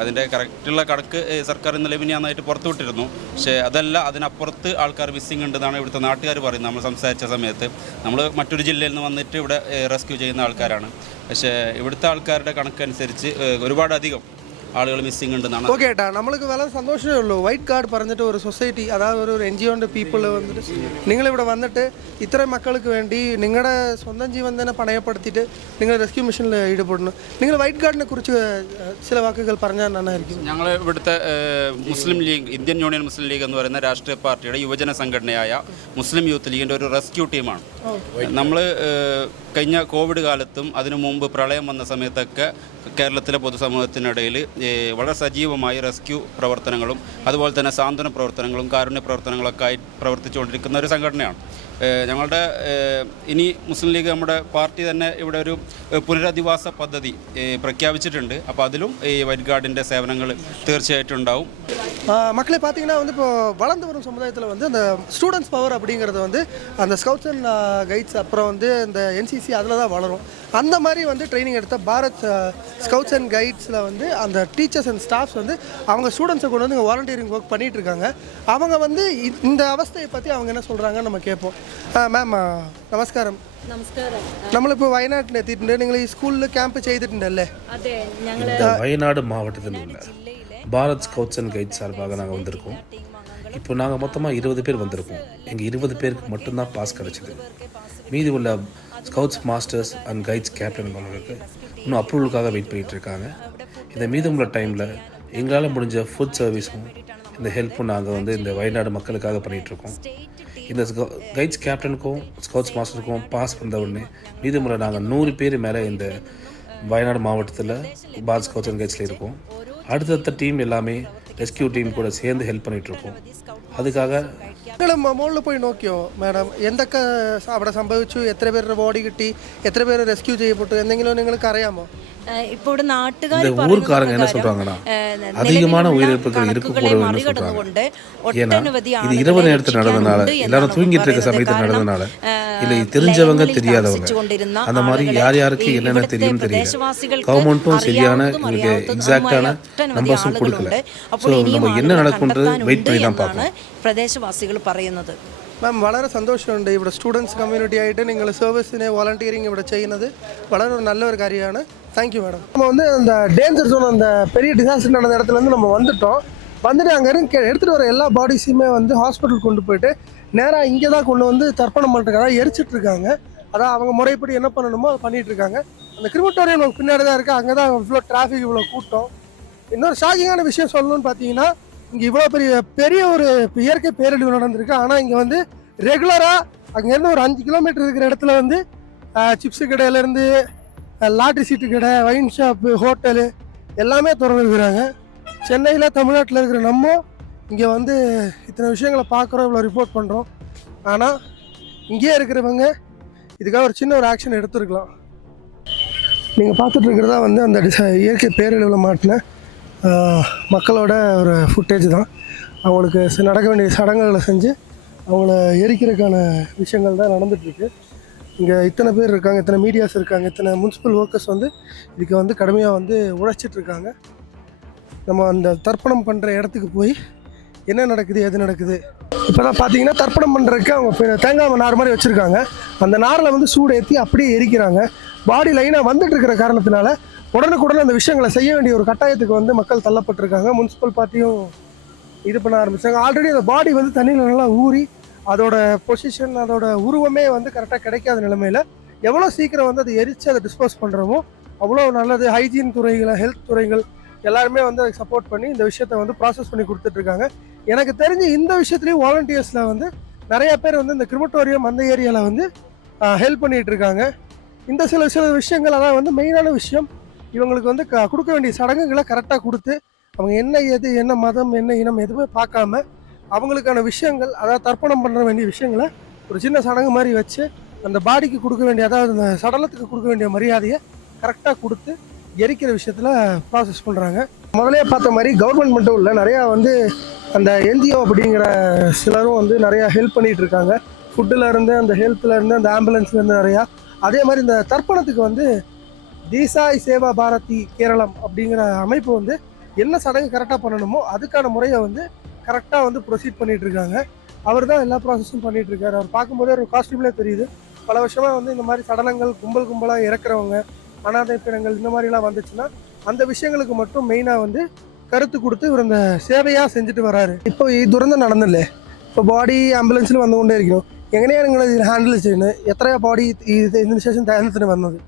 അതിൻ്റെ കറക്റ്റുള്ള കണക്ക് സർക്കാർ ഇന്നലെ മിനിയാന്നായിട്ട് പുറത്തുവിട്ടിരുന്നു. പക്ഷേ അതല്ല, അതിനപ്പുറത്ത് ആൾക്കാർ മിസ്സിങ് ഉണ്ടെന്നാണ് ഇവിടുത്തെ നാട്ടുകാർ പറയുന്നത്. നമ്മൾ സംസാരിച്ച സമയത്ത് നമ്മൾ മറ്റൊരു ജില്ലയിൽ നിന്ന് വന്നിട്ട് ഇവിടെ റെസ്ക്യൂ ചെയ്യുന്ന ആൾക്കാരാണ്. പക്ഷേ ഇവിടുത്തെ ആൾക്കാരുടെ കണക്കനുസരിച്ച് ഒരുപാടധികം ആളുകൾ മിസ്സിംഗ് ഉണ്ടെന്നാണ്. ഓക്കെ ഏട്ടാ, നമ്മൾക്ക് വളരെ സന്തോഷമേ ഉള്ളൂ. വൈറ്റ് കാർഡ് പറഞ്ഞിട്ട് ഒരു സൊസൈറ്റി, അതായത് ഒരു NGOൻ്റെ പീപ്പിൾ വന്നിട്ട് നിങ്ങളിവിടെ വന്നിട്ട് ഇത്രയും മക്കൾക്ക് വേണ്ടി നിങ്ങളുടെ സ്വന്തം ജീവൻ തന്നെ പണയപ്പെടുത്തിയിട്ട് നിങ്ങൾ റെസ്ക്യൂ മിഷനിൽ ഈടുപെടുന്നു. നിങ്ങൾ വൈറ്റ് കാർഡിനെ കുറിച്ച് ചില വാക്കുകൾ പറഞ്ഞാൽ നന്നായിരിക്കും. ഞങ്ങൾ ഇവിടുത്തെ മുസ്ലിം ലീഗ്, ഇന്ത്യൻ യൂണിയൻ മുസ്ലിം ലീഗ് എന്ന് പറയുന്ന രാഷ്ട്രീയ പാർട്ടിയുടെ യുവജന സംഘടനയായ മുസ്ലിം യൂത്ത് ലീഗിൻ്റെ ഒരു റെസ്ക്യൂ ടീമാണ്. നമ്മൾ കഴിഞ്ഞ കോവിഡ് കാലത്തും അതിനു മുമ്പ് പ്രളയം വന്ന സമയത്തൊക്കെ കേരളത്തിലെ പൊതുസമൂഹത്തിനിടയിൽ വളരെ സജീവമായി റെസ്ക്യൂ പ്രവർത്തനങ്ങളും അതുപോലെ തന്നെ സാന്ത്വന പ്രവർത്തനങ്ങളും കാരുണ്യ പ്രവർത്തനങ്ങളൊക്കെ ആയി പ്രവർത്തിച്ചുകൊണ്ടിരിക്കുന്ന ഒരു സംഘടനയാണ്. ഞങ്ങളുടെ ഇനി മുസ്ലിം ലീഗ്, നമ്മുടെ പാർട്ടി തന്നെ ഇവിടെ ഒരു പുനരധിവാസ പദ്ധതി പ്രഖ്യാപിച്ചിട്ടുണ്ട്. അപ്പോൾ അതിലും ഈ വൈറ്റ് ഗാർഡിൻ്റെ സേവനങ്ങൾ തീർച്ചയായിട്ടും ഉണ്ടാവും. மக்களை பார்த்தீங்கன்னா வந்து இப்போ வளர்ந்து வரும் சமுதாயத்தில் வந்து அந்த ஸ்டூடெண்ட்ஸ் பவர் அப்படிங்கிறது வந்து அந்த ஸ்கவுட்ஸ் அண்ட் கைட்ஸ் அப்புறம் வந்து இந்த NCC அதில் தான் வளரும். அந்த மாதிரி வந்து ட்ரைனிங் எடுத்த பாரத் ஸ்கவுட்ஸ் அண்ட் கைட்ஸில் வந்து அந்த டீச்சர்ஸ் அண்ட் ஸ்டாஃப்ஸ் வந்து அவங்க ஸ்டூடெண்ட்ஸை கொண்டு வந்து இங்கே வாலண்டியரிங் ஒர்க் பண்ணிகிட்டு இருக்காங்க. அவங்க வந்து இந்த அவஸ்தையை பற்றி அவங்க என்ன சொல்கிறாங்கன்னு நம்ம கேட்போம். மேம் നമസ്കാരം. നമസ്കാരം. നമ്മളിപ്പോൾ വയനാട്ടിൽ എത്തിയിട്ടുണ്ട്. നിങ്ങൾ ഈ സ്കൂളിൽ ക്യാമ്പ് ചെയ്തിട്ടുണ്ടല്ലേ? അതെ, ഞങ്ങൾ வயநாடு மாவட்டத்தில் உள்ள பாரத் ஸ்கவுட்ஸ் அண்ட் கைட்ஸ் சார்பாக நாங்கள் வந்திருக்கோம். இப்போ நாங்கள் மொத்தமாக 20 பேர் வந்திருக்கோம். எங்கள் 20 பேருக்கு மட்டும்தான் பாஸ் கிடச்சிது. மீதி உள்ள ஸ்கவுட்ஸ் மாஸ்டர்ஸ் அண்ட் கைட்ஸ் கேப்டன்களுக்கு இன்னும் அப்ரூவலுக்காக வெயிட் பண்ணிகிட்டு இருக்காங்க. இந்த மீதமுள்ள டைமில் எங்களால் முடிஞ்ச ஃபுட் சர்வீஸும் இந்த ஹெல்ப்பும் நாங்கள் வந்து இந்த வயநாடு மக்களுக்காக பண்ணிகிட்ருக்கோம். இந்த கைட்ஸ் கேப்டனுக்கும் ஸ்கவுட்ஸ் மாஸ்டருக்கும் பாஸ் வந்த உடனே மீதமுள்ள நாங்கள் 100 பேர் மேலே இந்த வயநாடு மாவட்டத்தில் பாரத் ஸ்கவுட்ஸ் அண்ட் கைட்ஸில் இருக்கோம். அடுத்தடுத்த டீம் எல்லாமே ரெஸ்கியூ டீம் கூட சேர்ந்து ஹെൽപ്പ് பண்ணிகிட்ருக்கோം. അതുക്കാக നിങ്ങൾ മുകളിൽ പോയി നോക്കിയോ മാഡം? എന്തൊക്കെ അവിടെ സംഭവിച്ചു? എത്ര പേരുടെ ബോഡി കിട്ടി? എത്ര പേര് റെസ്ക്യൂ ചെയ്യപ്പെട്ടു? എന്തെങ്കിലും നിങ്ങൾക്ക് അറിയാമോ? ഇപ്പോൾ ഇവിടെ നാട്ടുകാർ இந்த ஊர்க்காரங்க என்ன சொல்றாங்கன்னா அதிகமான உயிரிழப்புகள் இருக்கக்கூடாதுன்னு சொல்றாங்க. ஏன்னா இது இரவு நேரத்தில் நடந்தனால, எல்லாரும் தூங்கிட்டு இருக்க சமயத்தில் நடந்தனால, இல்லை தெரிஞ்சவங்க தெரியாதவங்க, அந்த மாதிரி யார் யாருக்கு என்னென்ன தெரியும் தெரியல. கவர்மெண்ட்டும் சரியான இங்கே எக்ஸாக்டான நம்பர்ஸும் கொடுக்கல. ஸோ நம்ம என்ன நடக்கும்ன்றது வெயிட் பண்ணி தான் பார்க்கணும். പ്രദേശവാസികൾ പറയുന്നത്. മാം, വളരെ സന്തോഷമുണ്ട് ഇവിടെ സ്റ്റുഡൻസ് കമ്മ്യൂണിറ്റി ആയിട്ട് നിങ്ങൾ സർവീസിനെ വോളണ്ടിയറിങ് ഇവിടെ ചെയ്യുന്നത് വളരെ ഒരു നല്ലൊരു കാര്യമാണ്. Thank you madam. நம்ம வந்து அந்த டேஞ்சர் ஜோன், அந்த பெரிய டிசாஸ்டர் நடந்த இடத்துலேருந்து நம்ம வந்துட்டோம். வந்துட்டு அங்கே எடுத்துகிட்டு வர எல்லா பாடிஸையுமே வந்து ஹாஸ்பிட்டல் கொண்டு போயிட்டு நேராக இங்கே தான் கொண்டு வந்து தர்ப்பணம் பண்ணுறதுக்காக எரிச்சிட்டு இருக்காங்க. அதான் அவங்க முறைப்படி என்ன பண்ணணுமோ அதை பண்ணிகிட்டு இருக்காங்க. அந்த கிரிமட்டோரியம் நமக்கு பின்னாடி தான் இருக்குது. அங்கே தான் இவ்வளோ டிராஃபிக், இவ்வளோ கூட்டம். இன்னொரு ஷாக்கிங்கான விஷயம் சொல்லணும்னு பார்த்தீங்கன்னா, இங்கே இவ்வளோ பெரிய ஒரு இயற்கை பேரழிவு நடந்திருக்கு. ஆனால் இங்கே வந்து ரெகுலராக அங்கேருந்து ஒரு 5 கிலோமீட்டர் இருக்கிற இடத்துல வந்து சிப்ஸு கடையிலேருந்து லாட்ரி சீட்டு கடை, வைன் ஷாப்பு, ஹோட்டலு எல்லாமே திறந்துருக்குறாங்க. சென்னையில், தமிழ்நாட்டில் இருக்கிற நம்ம இங்கே வந்து இத்தனை விஷயங்களை பார்க்குறோம், இவ்வளோ ரிப்போர்ட் பண்ணுறோம். ஆனால் இங்கேயே இருக்கிறவங்க இதுக்காக ஒரு சின்ன ஒரு ஆக்ஷன் எடுத்துருக்கலாம். நீங்கள் பார்த்துட்டு இருக்கிறதா வந்து அந்த இயற்கை பேரழிவில் மாட்டின மக்களோட ஒரு ஃபுட்டேஜ் தான். அவங்களுக்கு நடக்க வேண்டிய சடங்குகளை செஞ்சு அவங்கள எரிக்கிறதுக்கான விஷயங்கள் தான் நடந்துகிட்ருக்கு. இங்கே இத்தனை பேர் இருக்காங்க, இத்தனை மீடியாஸ் இருக்காங்க, இத்தனை முனிசிபல் ஒர்க்கர்ஸ் வந்து இதுக்கு வந்து கடுமையாக வந்து உழைச்சிட்ருக்காங்க. நம்ம அந்த தர்ப்பணம் பண்ணுற இடத்துக்கு போய் என்ன நடக்குது எது நடக்குது. இப்போ தான் பார்த்தீங்கன்னா தர்ப்பணம் பண்ணுறதுக்கு அவங்க தேங்காய் நார் மாதிரி வச்சுருக்காங்க. அந்த நாரில் வந்து சூடு ஏற்றி அப்படியே எரிக்கிறாங்க. பாடி லைனாக வந்துட்டு இருக்கிற காரணத்தினால உடனுக்குடன் அந்த விஷயங்களை செய்ய வேண்டிய ஒரு கட்டாயத்துக்கு வந்து மக்கள் தள்ளப்பட்டிருக்காங்க. முனிசிபல் பார்ட்டியும் இது பண்ண ஆரம்பிச்சாங்க. ஆல்ரெடி அந்த பாடி வந்து தண்ணியில் நல்லா ஊறி அதோட பொசிஷன் அதோட உருவமே வந்து கரெக்டாக கிடைக்காத நிலைமையில் எவ்வளோ சீக்கிரம் வந்து அதை எரித்து அதை டிஸ்போஸ் பண்ணுறோமோ அவ்வளோ நல்லது. ஹைஜீன் துறைகளை ஹெல்த் துறைகள் எல்லாருமே வந்து அதுக்கு சப்போர்ட் பண்ணி இந்த விஷயத்த வந்து ப்ராசஸ் பண்ணி கொடுத்துட்ருக்காங்க. எனக்கு தெரிஞ்சு இந்த விஷயத்துலேயும் வாலண்டியர்ஸில் வந்து நிறைய பேர் வந்து இந்த கிரிமட்டோரியம் அந்த ஏரியாவில் வந்து ஹெல்ப் பண்ணிகிட்டு இருக்காங்க. இந்த சில விஷயங்கள் அதான் வந்து மெயினான விஷயம். இவங்களுக்கு வந்து கொடுக்க வேண்டிய சடங்குகளை கரெக்டாக கொடுத்து அவங்க என்ன எது என்ன மதம் என்ன இனம் எதுவுமே பார்க்காம அவங்களுக்கான விஷயங்கள் அதாவது தர்ப்பணம் பண்ண வேண்டிய விஷயங்களை ஒரு சின்ன சடங்கு மாதிரி வச்சு அந்த பாடிக்கு கொடுக்க வேண்டிய அதாவது அந்த சடலத்துக்கு கொடுக்க வேண்டிய மரியாதையை கரெக்டாக கொடுத்து எரிக்கிற விஷயத்தில் ப்ராசஸ் பண்ணுறாங்க. முதலே பார்த்த மாதிரி கவர்மெண்ட் மட்டும் இல்லை, நிறையா வந்து அந்த என்ஜிஓ அப்படிங்கிற சிலரும் வந்து நிறையா ஹெல்ப் பண்ணிகிட்டு இருக்காங்க. ஃபுட்டில் இருந்து அந்த ஹெல்த்தில் இருந்து அந்த ஆம்புலன்ஸ்லேருந்து நிறையா. அதே மாதிரி இந்த தர்ப்பணத்துக்கு வந்து தீசாய் சேவா பாரதி கேரளம் அப்படிங்கிற அமைப்பு வந்து என்ன சடங்கு கரெக்டாக பண்ணணுமோ அதுக்கான முறையை வந்து கரெக்டாக வந்து ப்ரொசீட் பண்ணிகிட்டு இருக்காங்க. அவர் தான் எல்லா ப்ராசஸும் பண்ணிகிட்டு இருக்காரு. அவர் பார்க்கும்போதே ஒரு காஸ்டியூம்லேயே தெரியுது. பல வருஷமாக வந்து இந்த மாதிரி சடலங்கள் கும்பலாக இறக்குறவங்க அனாதை பிணங்கள் இந்த மாதிரிலாம் வந்துச்சுன்னா அந்த விஷயங்களுக்கு மட்டும் மெயினாக வந்து கருத்து கொடுத்து இவர் இந்த சேவையாக செஞ்சுட்டு வராரு. இப்போ துரந்தம் നടന്നില്ലേ? ഇപ്പോൾ ബോഡി ആംബുലൻസിൽ വന്നുകൊണ്ടേയിരിക്കുന്നു. എങ്ങനെയാണ് നിങ്ങൾ ഇത് ഹാൻഡിൽ ചെയ്യുന്നത്? എത്രയാ ബോഡി ഇതിന് ശേഷം ദഹനത്തിന് വന്നത്?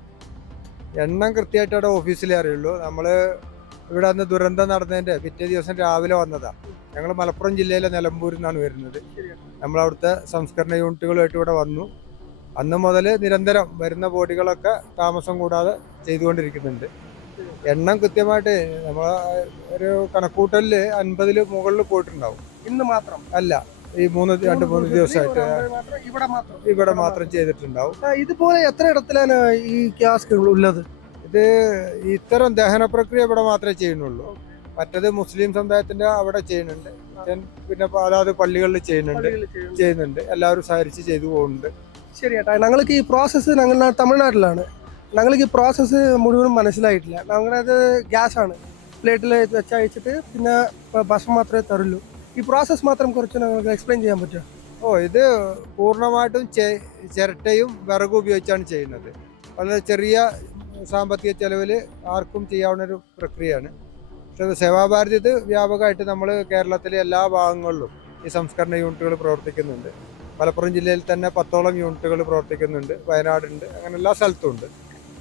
എണ്ണം കൃത്യമായിട്ട് അവിടെ ഓഫീസിലേ അറിയുള്ളൂ. നമ്മൾ ഇവിടെ അന്ന് ദുരന്തം നടന്നതിൻ്റെ പിറ്റേ ദിവസം രാവിലെ വന്നതാണ്. ഞങ്ങൾ മലപ്പുറം ജില്ലയിലെ നിലമ്പൂരിൽ നിന്നാണ് വരുന്നത്. നമ്മളവിടുത്തെ സംസ്കരണ യൂണിറ്റുകളുമായിട്ട് ഇവിടെ വന്നു. അന്ന് മുതൽ നിരന്തരം വരുന്ന ബോഡികളൊക്കെ താമസം കൂടാതെ ചെയ്തുകൊണ്ടിരിക്കുന്നുണ്ട്. എണ്ണം കൃത്യമായിട്ട് നമ്മൾ ഒരു കണക്കൂട്ടലിൽ 50 മുകളിൽ പോയിട്ടുണ്ടാവും. ഇന്ന് മാത്രം അല്ല, ഈ 2-3 ദിവസമായിട്ട് ഇവിടെ മാത്രം ചെയ്തിട്ടുണ്ടാവും. ഇതുപോലെ എത്ര ഇടത്തിലാണ് ഈ ഗ്യാസ് ഉള്ളത്? ഇത് ഇത്തരം ദഹന പ്രക്രിയ ഇവിടെ മാത്രമേ ചെയ്യുന്നുള്ളൂ. മറ്റത് മുസ്ലിം സമുദായത്തിന്റെ അവിടെ ചെയ്യുന്നുണ്ട്, പിന്നെ അതാത് പള്ളികളിൽ ചെയ്യുന്നുണ്ട്. എല്ലാവരും സഹകരിച്ച് ചെയ്തു പോകുന്നുണ്ട്. ശരി ഏട്ടാ, ഞങ്ങൾക്ക് ഈ പ്രോസസ്സ് ഞങ്ങൾ തമിഴ്നാട്ടിലാണ്. ഞങ്ങൾക്ക് ഈ പ്രോസസ്സ് മുഴുവനും മനസ്സിലായിട്ടില്ല. ഞങ്ങളത് ഗ്യാസാണ് പ്ലേറ്റിൽ വെച്ചയച്ചിട്ട് പിന്നെ ഭക്ഷണം മാത്രമേ തരുള്ളൂ. ഈ പ്രോസസ്സ് മാത്രം കുറച്ച് ഞങ്ങൾക്ക് എക്സ്പ്ലെയിൻ ചെയ്യാൻ പറ്റുമോ? ഇത് പൂർണ്ണമായിട്ടും ചിരട്ടയും വിറകും ഉപയോഗിച്ചാണ് ചെയ്യുന്നത്. വളരെ ചെറിയ സാമ്പത്തിക ചെലവിൽ ആർക്കും ചെയ്യാവുന്നൊരു പ്രക്രിയയാണ്. പക്ഷേ സേവാഭാരതി ഇത് വ്യാപകമായിട്ട് നമ്മൾ കേരളത്തിലെ എല്ലാ ഭാഗങ്ങളിലും ഈ സംസ്കരണ യൂണിറ്റുകൾ പ്രവർത്തിക്കുന്നുണ്ട്. മലപ്പുറം ജില്ലയിൽ തന്നെ 10ഓളം യൂണിറ്റുകൾ പ്രവർത്തിക്കുന്നുണ്ട്. വയനാടുണ്ട്, അങ്ങനെ എല്ലാ സ്ഥലത്തും ഉണ്ട്.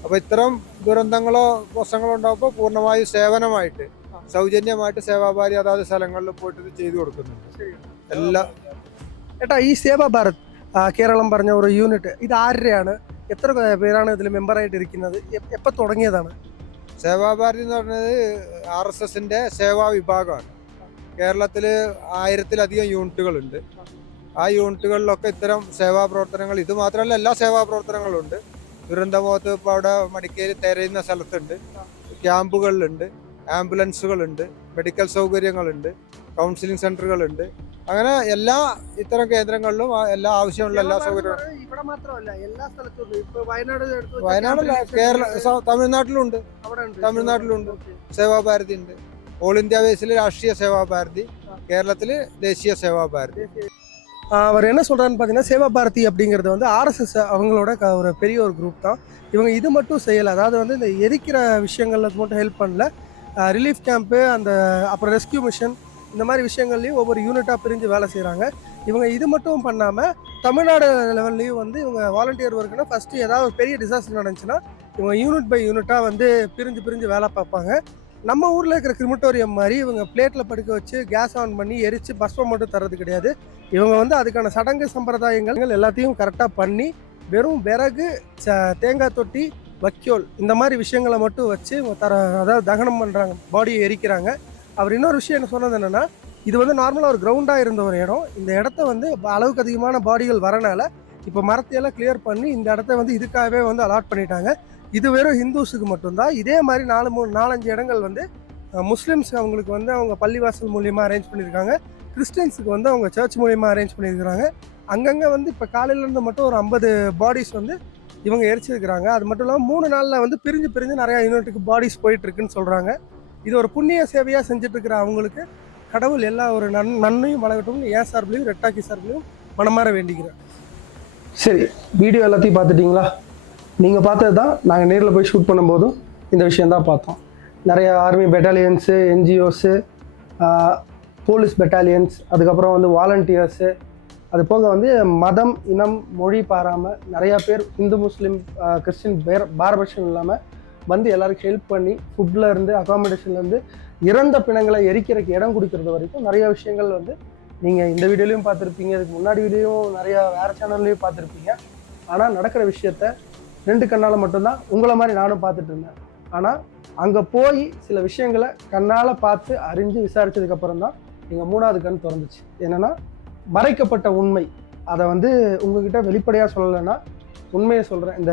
അപ്പോൾ ഇത്തരം ദുരന്തങ്ങളോ പ്രശ്നങ്ങളോ ഉണ്ടാകുമ്പോൾ പൂർണ്ണമായും സേവനമായിട്ട് സൗജന്യമായിട്ട് സേവാഭാരതി അതാത് സ്ഥലങ്ങളിൽ പോയിട്ട് ഇത് ചെയ്തു കൊടുക്കുന്നുണ്ട്. എല്ലാ ഏട്ടാ, ഈ സേവാ ഭാരത് കേരളം പറഞ്ഞ ഒരു യൂണിറ്റ് ഇത് ആരുടെയാണ്? എത്ര പേരാണ് ഇതിൽ മെമ്പറായിട്ട് ഇരിക്കുന്നത്? എപ്പോൾ തുടങ്ങിയതാണ്? സേവാഭാരതി എന്ന് പറഞ്ഞത് RSSന്റെ സേവാ വിഭാഗമാണ്. കേരളത്തിൽ 1000-ലധികം യൂണിറ്റുകളുണ്ട്. ആ യൂണിറ്റുകളിലൊക്കെ ഇത്തരം സേവാ പ്രവർത്തനങ്ങൾ, ഇത് മാത്രമല്ല എല്ലാ സേവാ പ്രവർത്തനങ്ങളുണ്ട്. ദുരന്തമുഖത്ത് ഇപ്പോൾ അവിടെ മടിക്കയിൽ തെരയുന്ന സ്ഥലത്തുണ്ട്, ക്യാമ്പുകളിലുണ്ട്, ആംബുലൻസുകളുണ്ട്, മെഡിക്കൽ സൗകര്യങ്ങളുണ്ട്, കൗൺസിലിംഗ് സെൻ്ററുകളുണ്ട്. അങ്ങനെ എല്ലാ ഇത്തരം കേന്ദ്രങ്ങളിലും എല്ലാ ആവശ്യമുള്ള എല്ലാ സൗകര്യങ്ങളും ഇവിടെ മാത്രമല്ല എല്ലാ സ്ഥലത്തും ഉണ്ട്. ഇപ്പോൾ വയനാടല്ല, തമിഴ്നാട്ടിലുണ്ട്. തമിഴ്നാട്ടിലുണ്ട് സേവാഭാരതി ഉണ്ട്. ഓൾ ഇന്ത്യ ബേസിൽ രാഷ്ട്രീയ സേവാഭാരതി, കേരളത്തിൽ ദേശീയ സേവാഭാരതി. அவர் என்ன சொல்கிறான்னு பார்த்தீங்கன்னா, சேவா பாரதி அப்படிங்கிறது வந்து RSS அவங்களோட ஒரு பெரிய ஒரு குரூப் தான். இவங்க இது மட்டும் செய்யலை, அதாவது வந்து இந்த எரிக்கிற விஷயங்களுக்கு மட்டும் ஹெல்ப் பண்ணல, ரிலீஃப் கேம்ப்பு அந்த அப்புறம் ரெஸ்கியூ மிஷன் இந்த மாதிரி விஷயங்கள்லையும் ஒவ்வொரு யூனிட்டாக பிரிஞ்சு வேலை செய்கிறாங்க. இவங்க இது மட்டும் பண்ணாமல் தமிழ்நாடு லெவல்லையும் வந்து இவங்க வாலண்டியர் ஒர்க்குன்னா ஃபஸ்ட்டு ஏதாவது ஒரு பெரிய டிசாஸ்டர் நடந்துச்சுன்னா இவங்க யூனிட் பை யூனிட்டாக வந்து பிரிஞ்சு வேலை பார்ப்பாங்க. நம்ம ஊரில் இருக்கிற கிரிமட்டோரியம் மாதிரி இவங்க பிளேட்டில் படுக்க வச்சு கேஸ் ஆன் பண்ணி எரித்து பஸ்பம் மட்டும் தர்றது கிடையாது. இவங்க வந்து அதுக்கான சடங்கு சம்பிரதாயங்கள் எல்லாத்தையும் கரெக்டாக பண்ணி வெறும் விறகு, தேங்காய் தொட்டி, வக்கியோல் இந்த மாதிரி விஷயங்களை மட்டும் வச்சு அதாவது தகனம் பண்ணுறாங்க, பாடியை எரிக்கிறாங்க. அவர் இன்னொரு விஷயம் என்ன சொன்னது என்னென்னா, இது வந்து நார்மலாக ஒரு கிரவுண்டாக இருந்த ஒரு இடம். இந்த இடத்த வந்து அளவுக்கு அதிகமான பாடிகள் வரனால இப்போ மரத்தையெல்லாம் கிளியர் பண்ணி இந்த இடத்த வந்து இதுக்காகவே வந்து அலாட் பண்ணிட்டாங்க. இது வெறும் ஹிந்துஸுக்கு மட்டும்தான். இதே மாதிரி 4-5 இடங்கள் வந்து முஸ்லீம்ஸ் அவங்களுக்கு வந்து அவங்க பள்ளிவாசல் மூலியமாக அரேஞ்ச் பண்ணியிருக்காங்க. கிறிஸ்டின்ஸுக்கு வந்து அவங்க சர்ச் மூலியமாக அரேஞ்ச் பண்ணியிருக்கிறாங்க. அங்கங்கே வந்து இப்போ காலையிலேருந்து மட்டும் ஒரு 50 பாடிஸ் வந்து இவங்க எரிச்சிருக்கிறாங்க. அது மட்டும் இல்லாமல் 3 நாளில் வந்து பிரிஞ்சு நிறையா யூனிட்டுக்கு பாடிஸ் போயிட்டுருக்குன்னு சொல்கிறாங்க. இது ஒரு புண்ணிய சேவையாக செஞ்சுட்ருக்கிற அவங்களுக்கு கடவுள் எல்லா ஒரு நன்மையும் வழங்கட்டும்னு என் சார்பிலையும் ரெட்டாக்கி சார்பிலையும் மனமாற வேண்டிக்கிறேன். சரி, வீடியோ எல்லாத்தையும் பார்த்துட்டிங்களா? நீங்கள் பார்த்தது தான் நாங்கள் நேரில் போய் ஷூட் பண்ணும்போதும் இந்த விஷயந்தான் பார்த்தோம். நிறைய ஆர்மி பெட்டாலியன்ஸு, என்ஜிஓஸு, போலீஸ் பெட்டாலியன்ஸ், அதுக்கப்புறம் வந்து வாலண்டியர்ஸு, அது போக வந்து மதம், இனம், மொழி பாராமல் நிறையா பேர் இந்து, முஸ்லீம், கிறிஸ்டின் பாரபட்சம் இல்லாமல் வந்து எல்லாருக்கும் ஹெல்ப் பண்ணி ஃபுட்லேருந்து அகாமடேஷன்லேருந்து இறந்த பிணங்களை எரிக்கிறதுக்கு இடம் கொடுக்கறது வரைக்கும் நிறைய விஷயங்கள் வந்து நீங்கள் இந்த வீடியோலையும் பார்த்துருப்பீங்க, இதுக்கு முன்னாடி வீடியோவும் நிறையா வேறு சேனல்லையும் பார்த்துருப்பீங்க. ஆனால் நடக்கிற விஷயத்த 2 கண்ணால் மட்டும்தான் உங்களை மாதிரி நானும் பார்த்துட்டு இருந்தேன். ஆனால் அங்கே போய் சில விஷயங்களை கண்ணால் பார்த்து அறிஞ்சு விசாரித்ததுக்கப்புறம் தான் எங்கள் 3வது கண் திறந்துச்சு. என்னென்னா மறைக்கப்பட்ட உண்மை. அதை வந்து உங்ககிட்ட வெளிப்படையாக சொல்லலைன்னா உண்மையை சொல்கிறேன். இந்த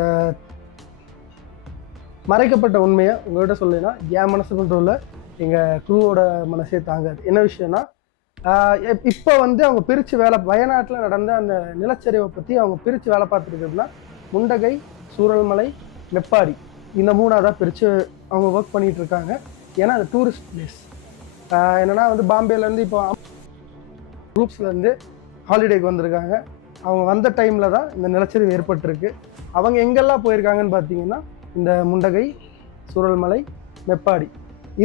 மறைக்கப்பட்ட உண்மையை உங்கள்கிட்ட சொல்லலைன்னா என் மனசு கண்ட்ரோலில் எங்கள் குருவோட மனசே தாங்காது. என்ன விஷயம்னா, இப்போ வந்து அவங்க பிரித்து வயநாட்டில் நடந்த அந்த நிலச்சரிவை பற்றி அவங்க பிரித்து வேலை பார்த்துருக்குதுன்னா முண்டகை, சூரல்மலை, மெப்பாடி இந்த 3ஆக பிரித்து அவங்க ஒர்க் பண்ணிகிட்டு இருக்காங்க. ஏன்னா அது டூரிஸ்ட் பிளேஸ். என்னென்னா வந்து பாம்பேலேருந்து இப்போ குரூப்ஸ்லேருந்து ஹாலிடேக்கு வந்திருக்காங்க. அவங்க வந்த டைமில் தான் இந்த நிலச்சரிவு ஏற்பட்டிருக்கு. அவங்க எங்கெல்லாம் போயிருக்காங்கன்னு பார்த்தீங்கன்னா இந்த முண்டகை, சூரல்மலை, மெப்பாடி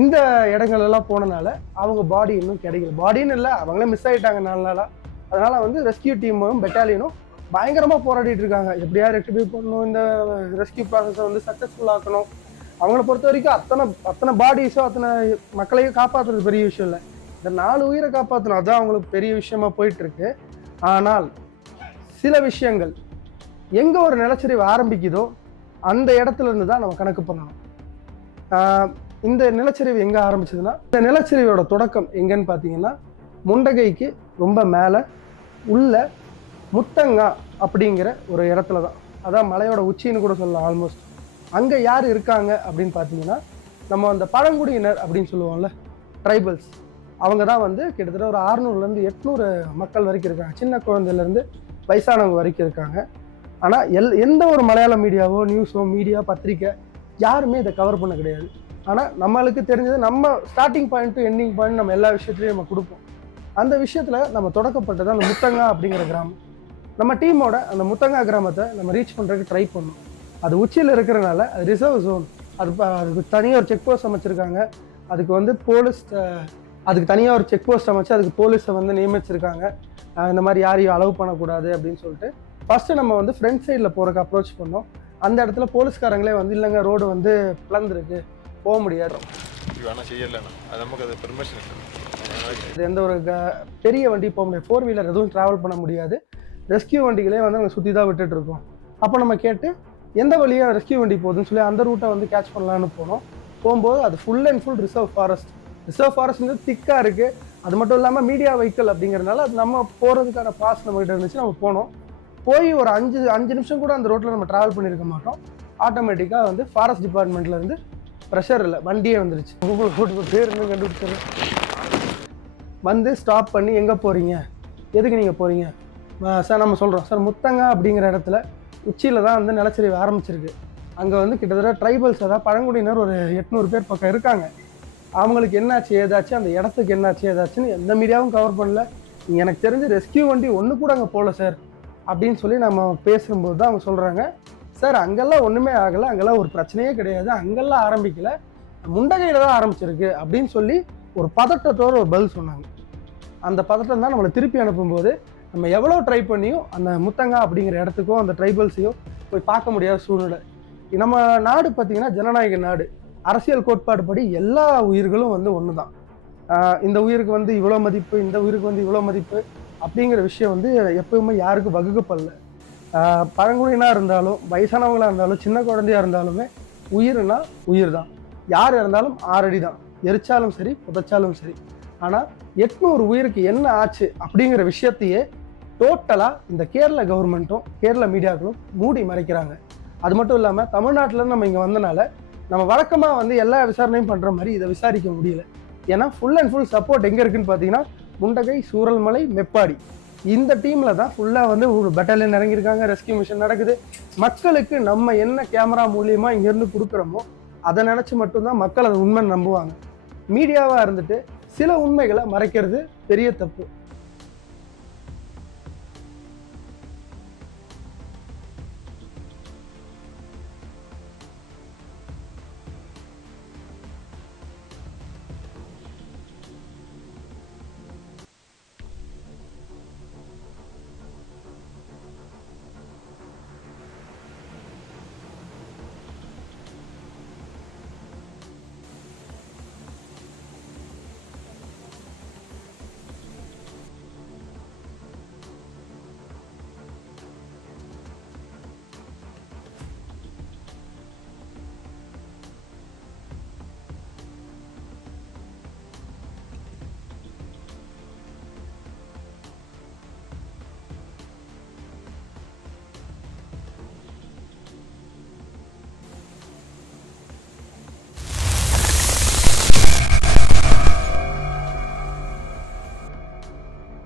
இந்த இடங்கள்லாம் போனனால அவங்க பாடி இன்னும் கிடைக்கல. பாடின்னு இல்லை, அவங்களே மிஸ் ஆகிட்டாங்க 4 நாளாக. அதனால் வந்து ரெஸ்கியூ டீமும் பெட்டாலியனும் பயங்கரமாக போராடிட்டு இருக்காங்க. எப்படியா ரெக்டிஃபை பண்ணணும், இந்த ரெஸ்கியூ ப்ராசஸை வந்து சக்ஸஸ்ஃபுல்லாக்கணும். அவங்கள பொறுத்த வரைக்கும் அத்தனை பாடிஸோ அத்தனை மக்களையும் காப்பாற்றுறது பெரிய விஷயம் இல்லை, இந்த 4 உயிரை காப்பாற்றணும் அதுதான் அவங்களுக்கு பெரிய விஷயமா போயிட்டுருக்கு. ஆனால் சில விஷயங்கள் எங்கே ஒரு நிலச்சரிவு ஆரம்பிக்குதோ அந்த இடத்துல இருந்து தான் நம்ம கணக்கு பண்ணணும். இந்த நிலச்சரிவு எங்கே ஆரம்பிச்சதுன்னா, இந்த நிலச்சரிவோட தொடக்கம் எங்கன்னு பார்த்தீங்கன்னா முண்டகைக்கு ரொம்ப மேலே உள்ள முத்தங்கா அப்படிங்கிற ஒரு இடத்துல தான். அதான் மலையோட உச்சின்னு கூட சொல்லலாம் ஆல்மோஸ்ட். அங்கே யார் இருக்காங்க அப்படின்னு பார்த்தீங்கன்னா நம்ம அந்த பழங்குடியினர் அப்படின்னு சொல்லுவோம்ல, ட்ரைபல்ஸ், அவங்க தான் வந்து கிட்டத்தட்ட ஒரு 600லேருந்து 800 மக்கள் வரைக்கும் இருக்காங்க. சின்ன குழந்தையிலேருந்து வயசானவங்க வரைக்கும் இருக்காங்க. ஆனால் எந்த ஒரு மலையாள மீடியாவோ, நியூஸோ, மீடியா, பத்திரிக்கை யாருமே இதை கவர் பண்ண கிடையாது. ஆனால் நம்மளுக்கு தெரிஞ்சது நம்ம starting point to ending point நம்ம எல்லா விஷயத்துலையும் நம்ம கொடுப்போம். அந்த விஷயத்தில் நம்ம தொடக்கப்பட்டது அந்த முத்தங்கா அப்படிங்கிற கிராமம். நம்ம டீமோட அந்த முத்தங்கா கிராமத்தை நம்ம ரீச் பண்ணுறதுக்கு ட்ரை பண்ணோம். அது உச்சியில் இருக்கிறனால அது ரிசர்வ் ஜோன். அதுக்கு தனியாக ஒரு செக் போஸ்ட் அமைச்சிருக்காங்க. அதுக்கு வந்து அதுக்கு தனியாக ஒரு செக் போஸ்ட் அமைச்சு அதுக்கு போலீஸை வந்து நியமிச்சிருக்காங்க. இந்த மாதிரி யாரையும் அலோவ் பண்ணக்கூடாது அப்படின்னு சொல்லிட்டு ஃபஸ்ட்டு நம்ம வந்து ஃப்ரண்ட் சைடில் போகிறக்கு அப்ரோச் பண்ணோம். அந்த இடத்துல போலீஸ்காரங்களே வந்து இல்லைங்க, ரோடு வந்து பிளந்துருக்கு, போக முடியாது, இது எந்த ஒரு பெரிய வண்டி போக முடியாது, 4 வீலர் எதுவும் ட்ராவல் பண்ண முடியாது, ரெஸ்கியூ வண்டிகளே வந்து அங்கே சுற்றி தான் விட்டுட்டு இருக்கோம். அப்போ நம்ம கேட்டு எந்த வழியாக ரெஸ்கியூ வண்டி போகுதுன்னு சொல்லி அந்த ரூட்டை வந்து கேட்ச் பண்ணலான்னு போகும்போது அது full and full reserve forest வந்து திக்காக இருக்குது. அது மட்டும் இல்லாமல் மீடியா வெஹிக்கிள் அப்படிங்கிறதுனால அது நம்ம போகிறதுக்கான பாஸ் நம்மகிட்ட இருந்துச்சு. நம்ம போய் ஒரு 5 நிமிஷம் கூட அந்த ரோட்டில் நம்ம ட்ராவல் பண்ணியிருக்க மாட்டோம். ஆட்டோமேட்டிக்காக வந்து ஃபாரஸ்ட் டிபார்ட்மெண்ட்லேருந்து ப்ரெஷர் இல்லை, வண்டியே வந்துருச்சு. கூகுள் போட்டு பேர் இன்னும் கண்டுபிடிச்சிரு வந்து ஸ்டாப் பண்ணி எங்கே போகிறீங்க, எதுக்கு நீங்கள் போகிறீங்க சார்? நம்ம சொல்கிறோம் சார், முத்தங்கா அப்படிங்கிற இடத்துல உச்சியில் தான் வந்து நிலச்சரிவு ஆரம்பிச்சிருக்கு. அங்கே வந்து கிட்டத்தட்ட ட்ரைபல்ஸ், அதாவது பழங்குடியினர் ஒரு 800 பேர் பக்கம் இருக்காங்க. அவங்களுக்கு என்னாச்சு ஏதாச்சும், அந்த இடத்துக்கு என்னாச்சு ஏதாச்சுன்னு எந்த மீடியாவும் கவர் பண்ணல. எனக்கு தெரிஞ்சு ரெஸ்கியூ வண்டி ஒன்று கூட அங்கே போகல சார் அப்படின்னு சொல்லி நம்ம பேசும்போது தான் அவங்க சொல்கிறாங்க, சார் அங்கெல்லாம் ஒன்றுமே ஆகலை, அங்கெல்லாம் ஒரு பிரச்சனையே கிடையாது, அங்கெல்லாம் ஆரம்பிக்கலை, முண்டகையில் தான் ஆரம்பிச்சிருக்கு அப்படின்னு சொல்லி ஒரு பதட்டத்தோடு ஒரு பதில் சொன்னாங்க. அந்த பதட்டம் தான் நம்மளை திருப்பி அனுப்பும்போது நம்ம எவ்வளோ ட்ரை பண்ணியும் அந்த முத்தங்கா அப்படிங்கிற இடத்துக்கும் அந்த ட்ரைபல்ஸையும் போய் பார்க்க முடியாத சூழ்நிலை. நம்ம நாடு பார்த்திங்கன்னா ஜனநாயக நாடு. அரசியல் கோட்பாடு படி எல்லா உயிர்களும் வந்து ஒன்று தான். இந்த உயிருக்கு வந்து இவ்வளோ மதிப்பு, இந்த உயிருக்கு வந்து இவ்வளோ மதிப்பு அப்படிங்கிற விஷயம் வந்து எப்பவுமே யாருக்கும் வகுக்கப்படல. பழங்குடியினாக இருந்தாலும், வயசானவங்களாக இருந்தாலும், சின்ன குழந்தையாக இருந்தாலுமே உயிர்னா உயிர் தான். யார் இருந்தாலும் 6 அடி தான், எரிச்சாலும் சரி புதைச்சாலும் சரி. ஆனால் 800 உயிருக்கு என்ன ஆச்சு அப்படிங்கிற விஷயத்தையே டோட்டலாக இந்த கேரள கவர்மெண்ட்டும் கேரள மீடியாக்களும் மூடி மறைக்கிறாங்க. அது மட்டும் இல்லாமல் தமிழ்நாட்டிலேருந்து நம்ம இங்கே வந்தனால நம்ம வழக்கமாக வந்து எல்லா விசாரணையும் பண்ணுற மாதிரி இதை விசாரிக்க முடியல. ஏன்னா ஃபுல் அண்ட் ஃபுல் சப்போர்ட் எங்கே இருக்குன்னு பார்த்தீங்கன்னா முண்டகை, சூரல்மலை, மெப்பாடி இந்த டீமில் தான் ஃபுல்லாக வந்து ஒரு பெட்டாலியன் இறங்கியிருக்காங்க. ரெஸ்கியூ மிஷன் நடக்குது. மக்களுக்கு நம்ம என்ன கேமரா மூலியமாக இங்கேருந்து கொடுக்குறோமோ அதை நினச்சி மட்டும்தான் மக்கள் அதை உண்மை நம்புவாங்க. மீடியாவாக இருந்துட்டு சில உண்மைகளை மறைக்கிறது பெரிய தப்பு.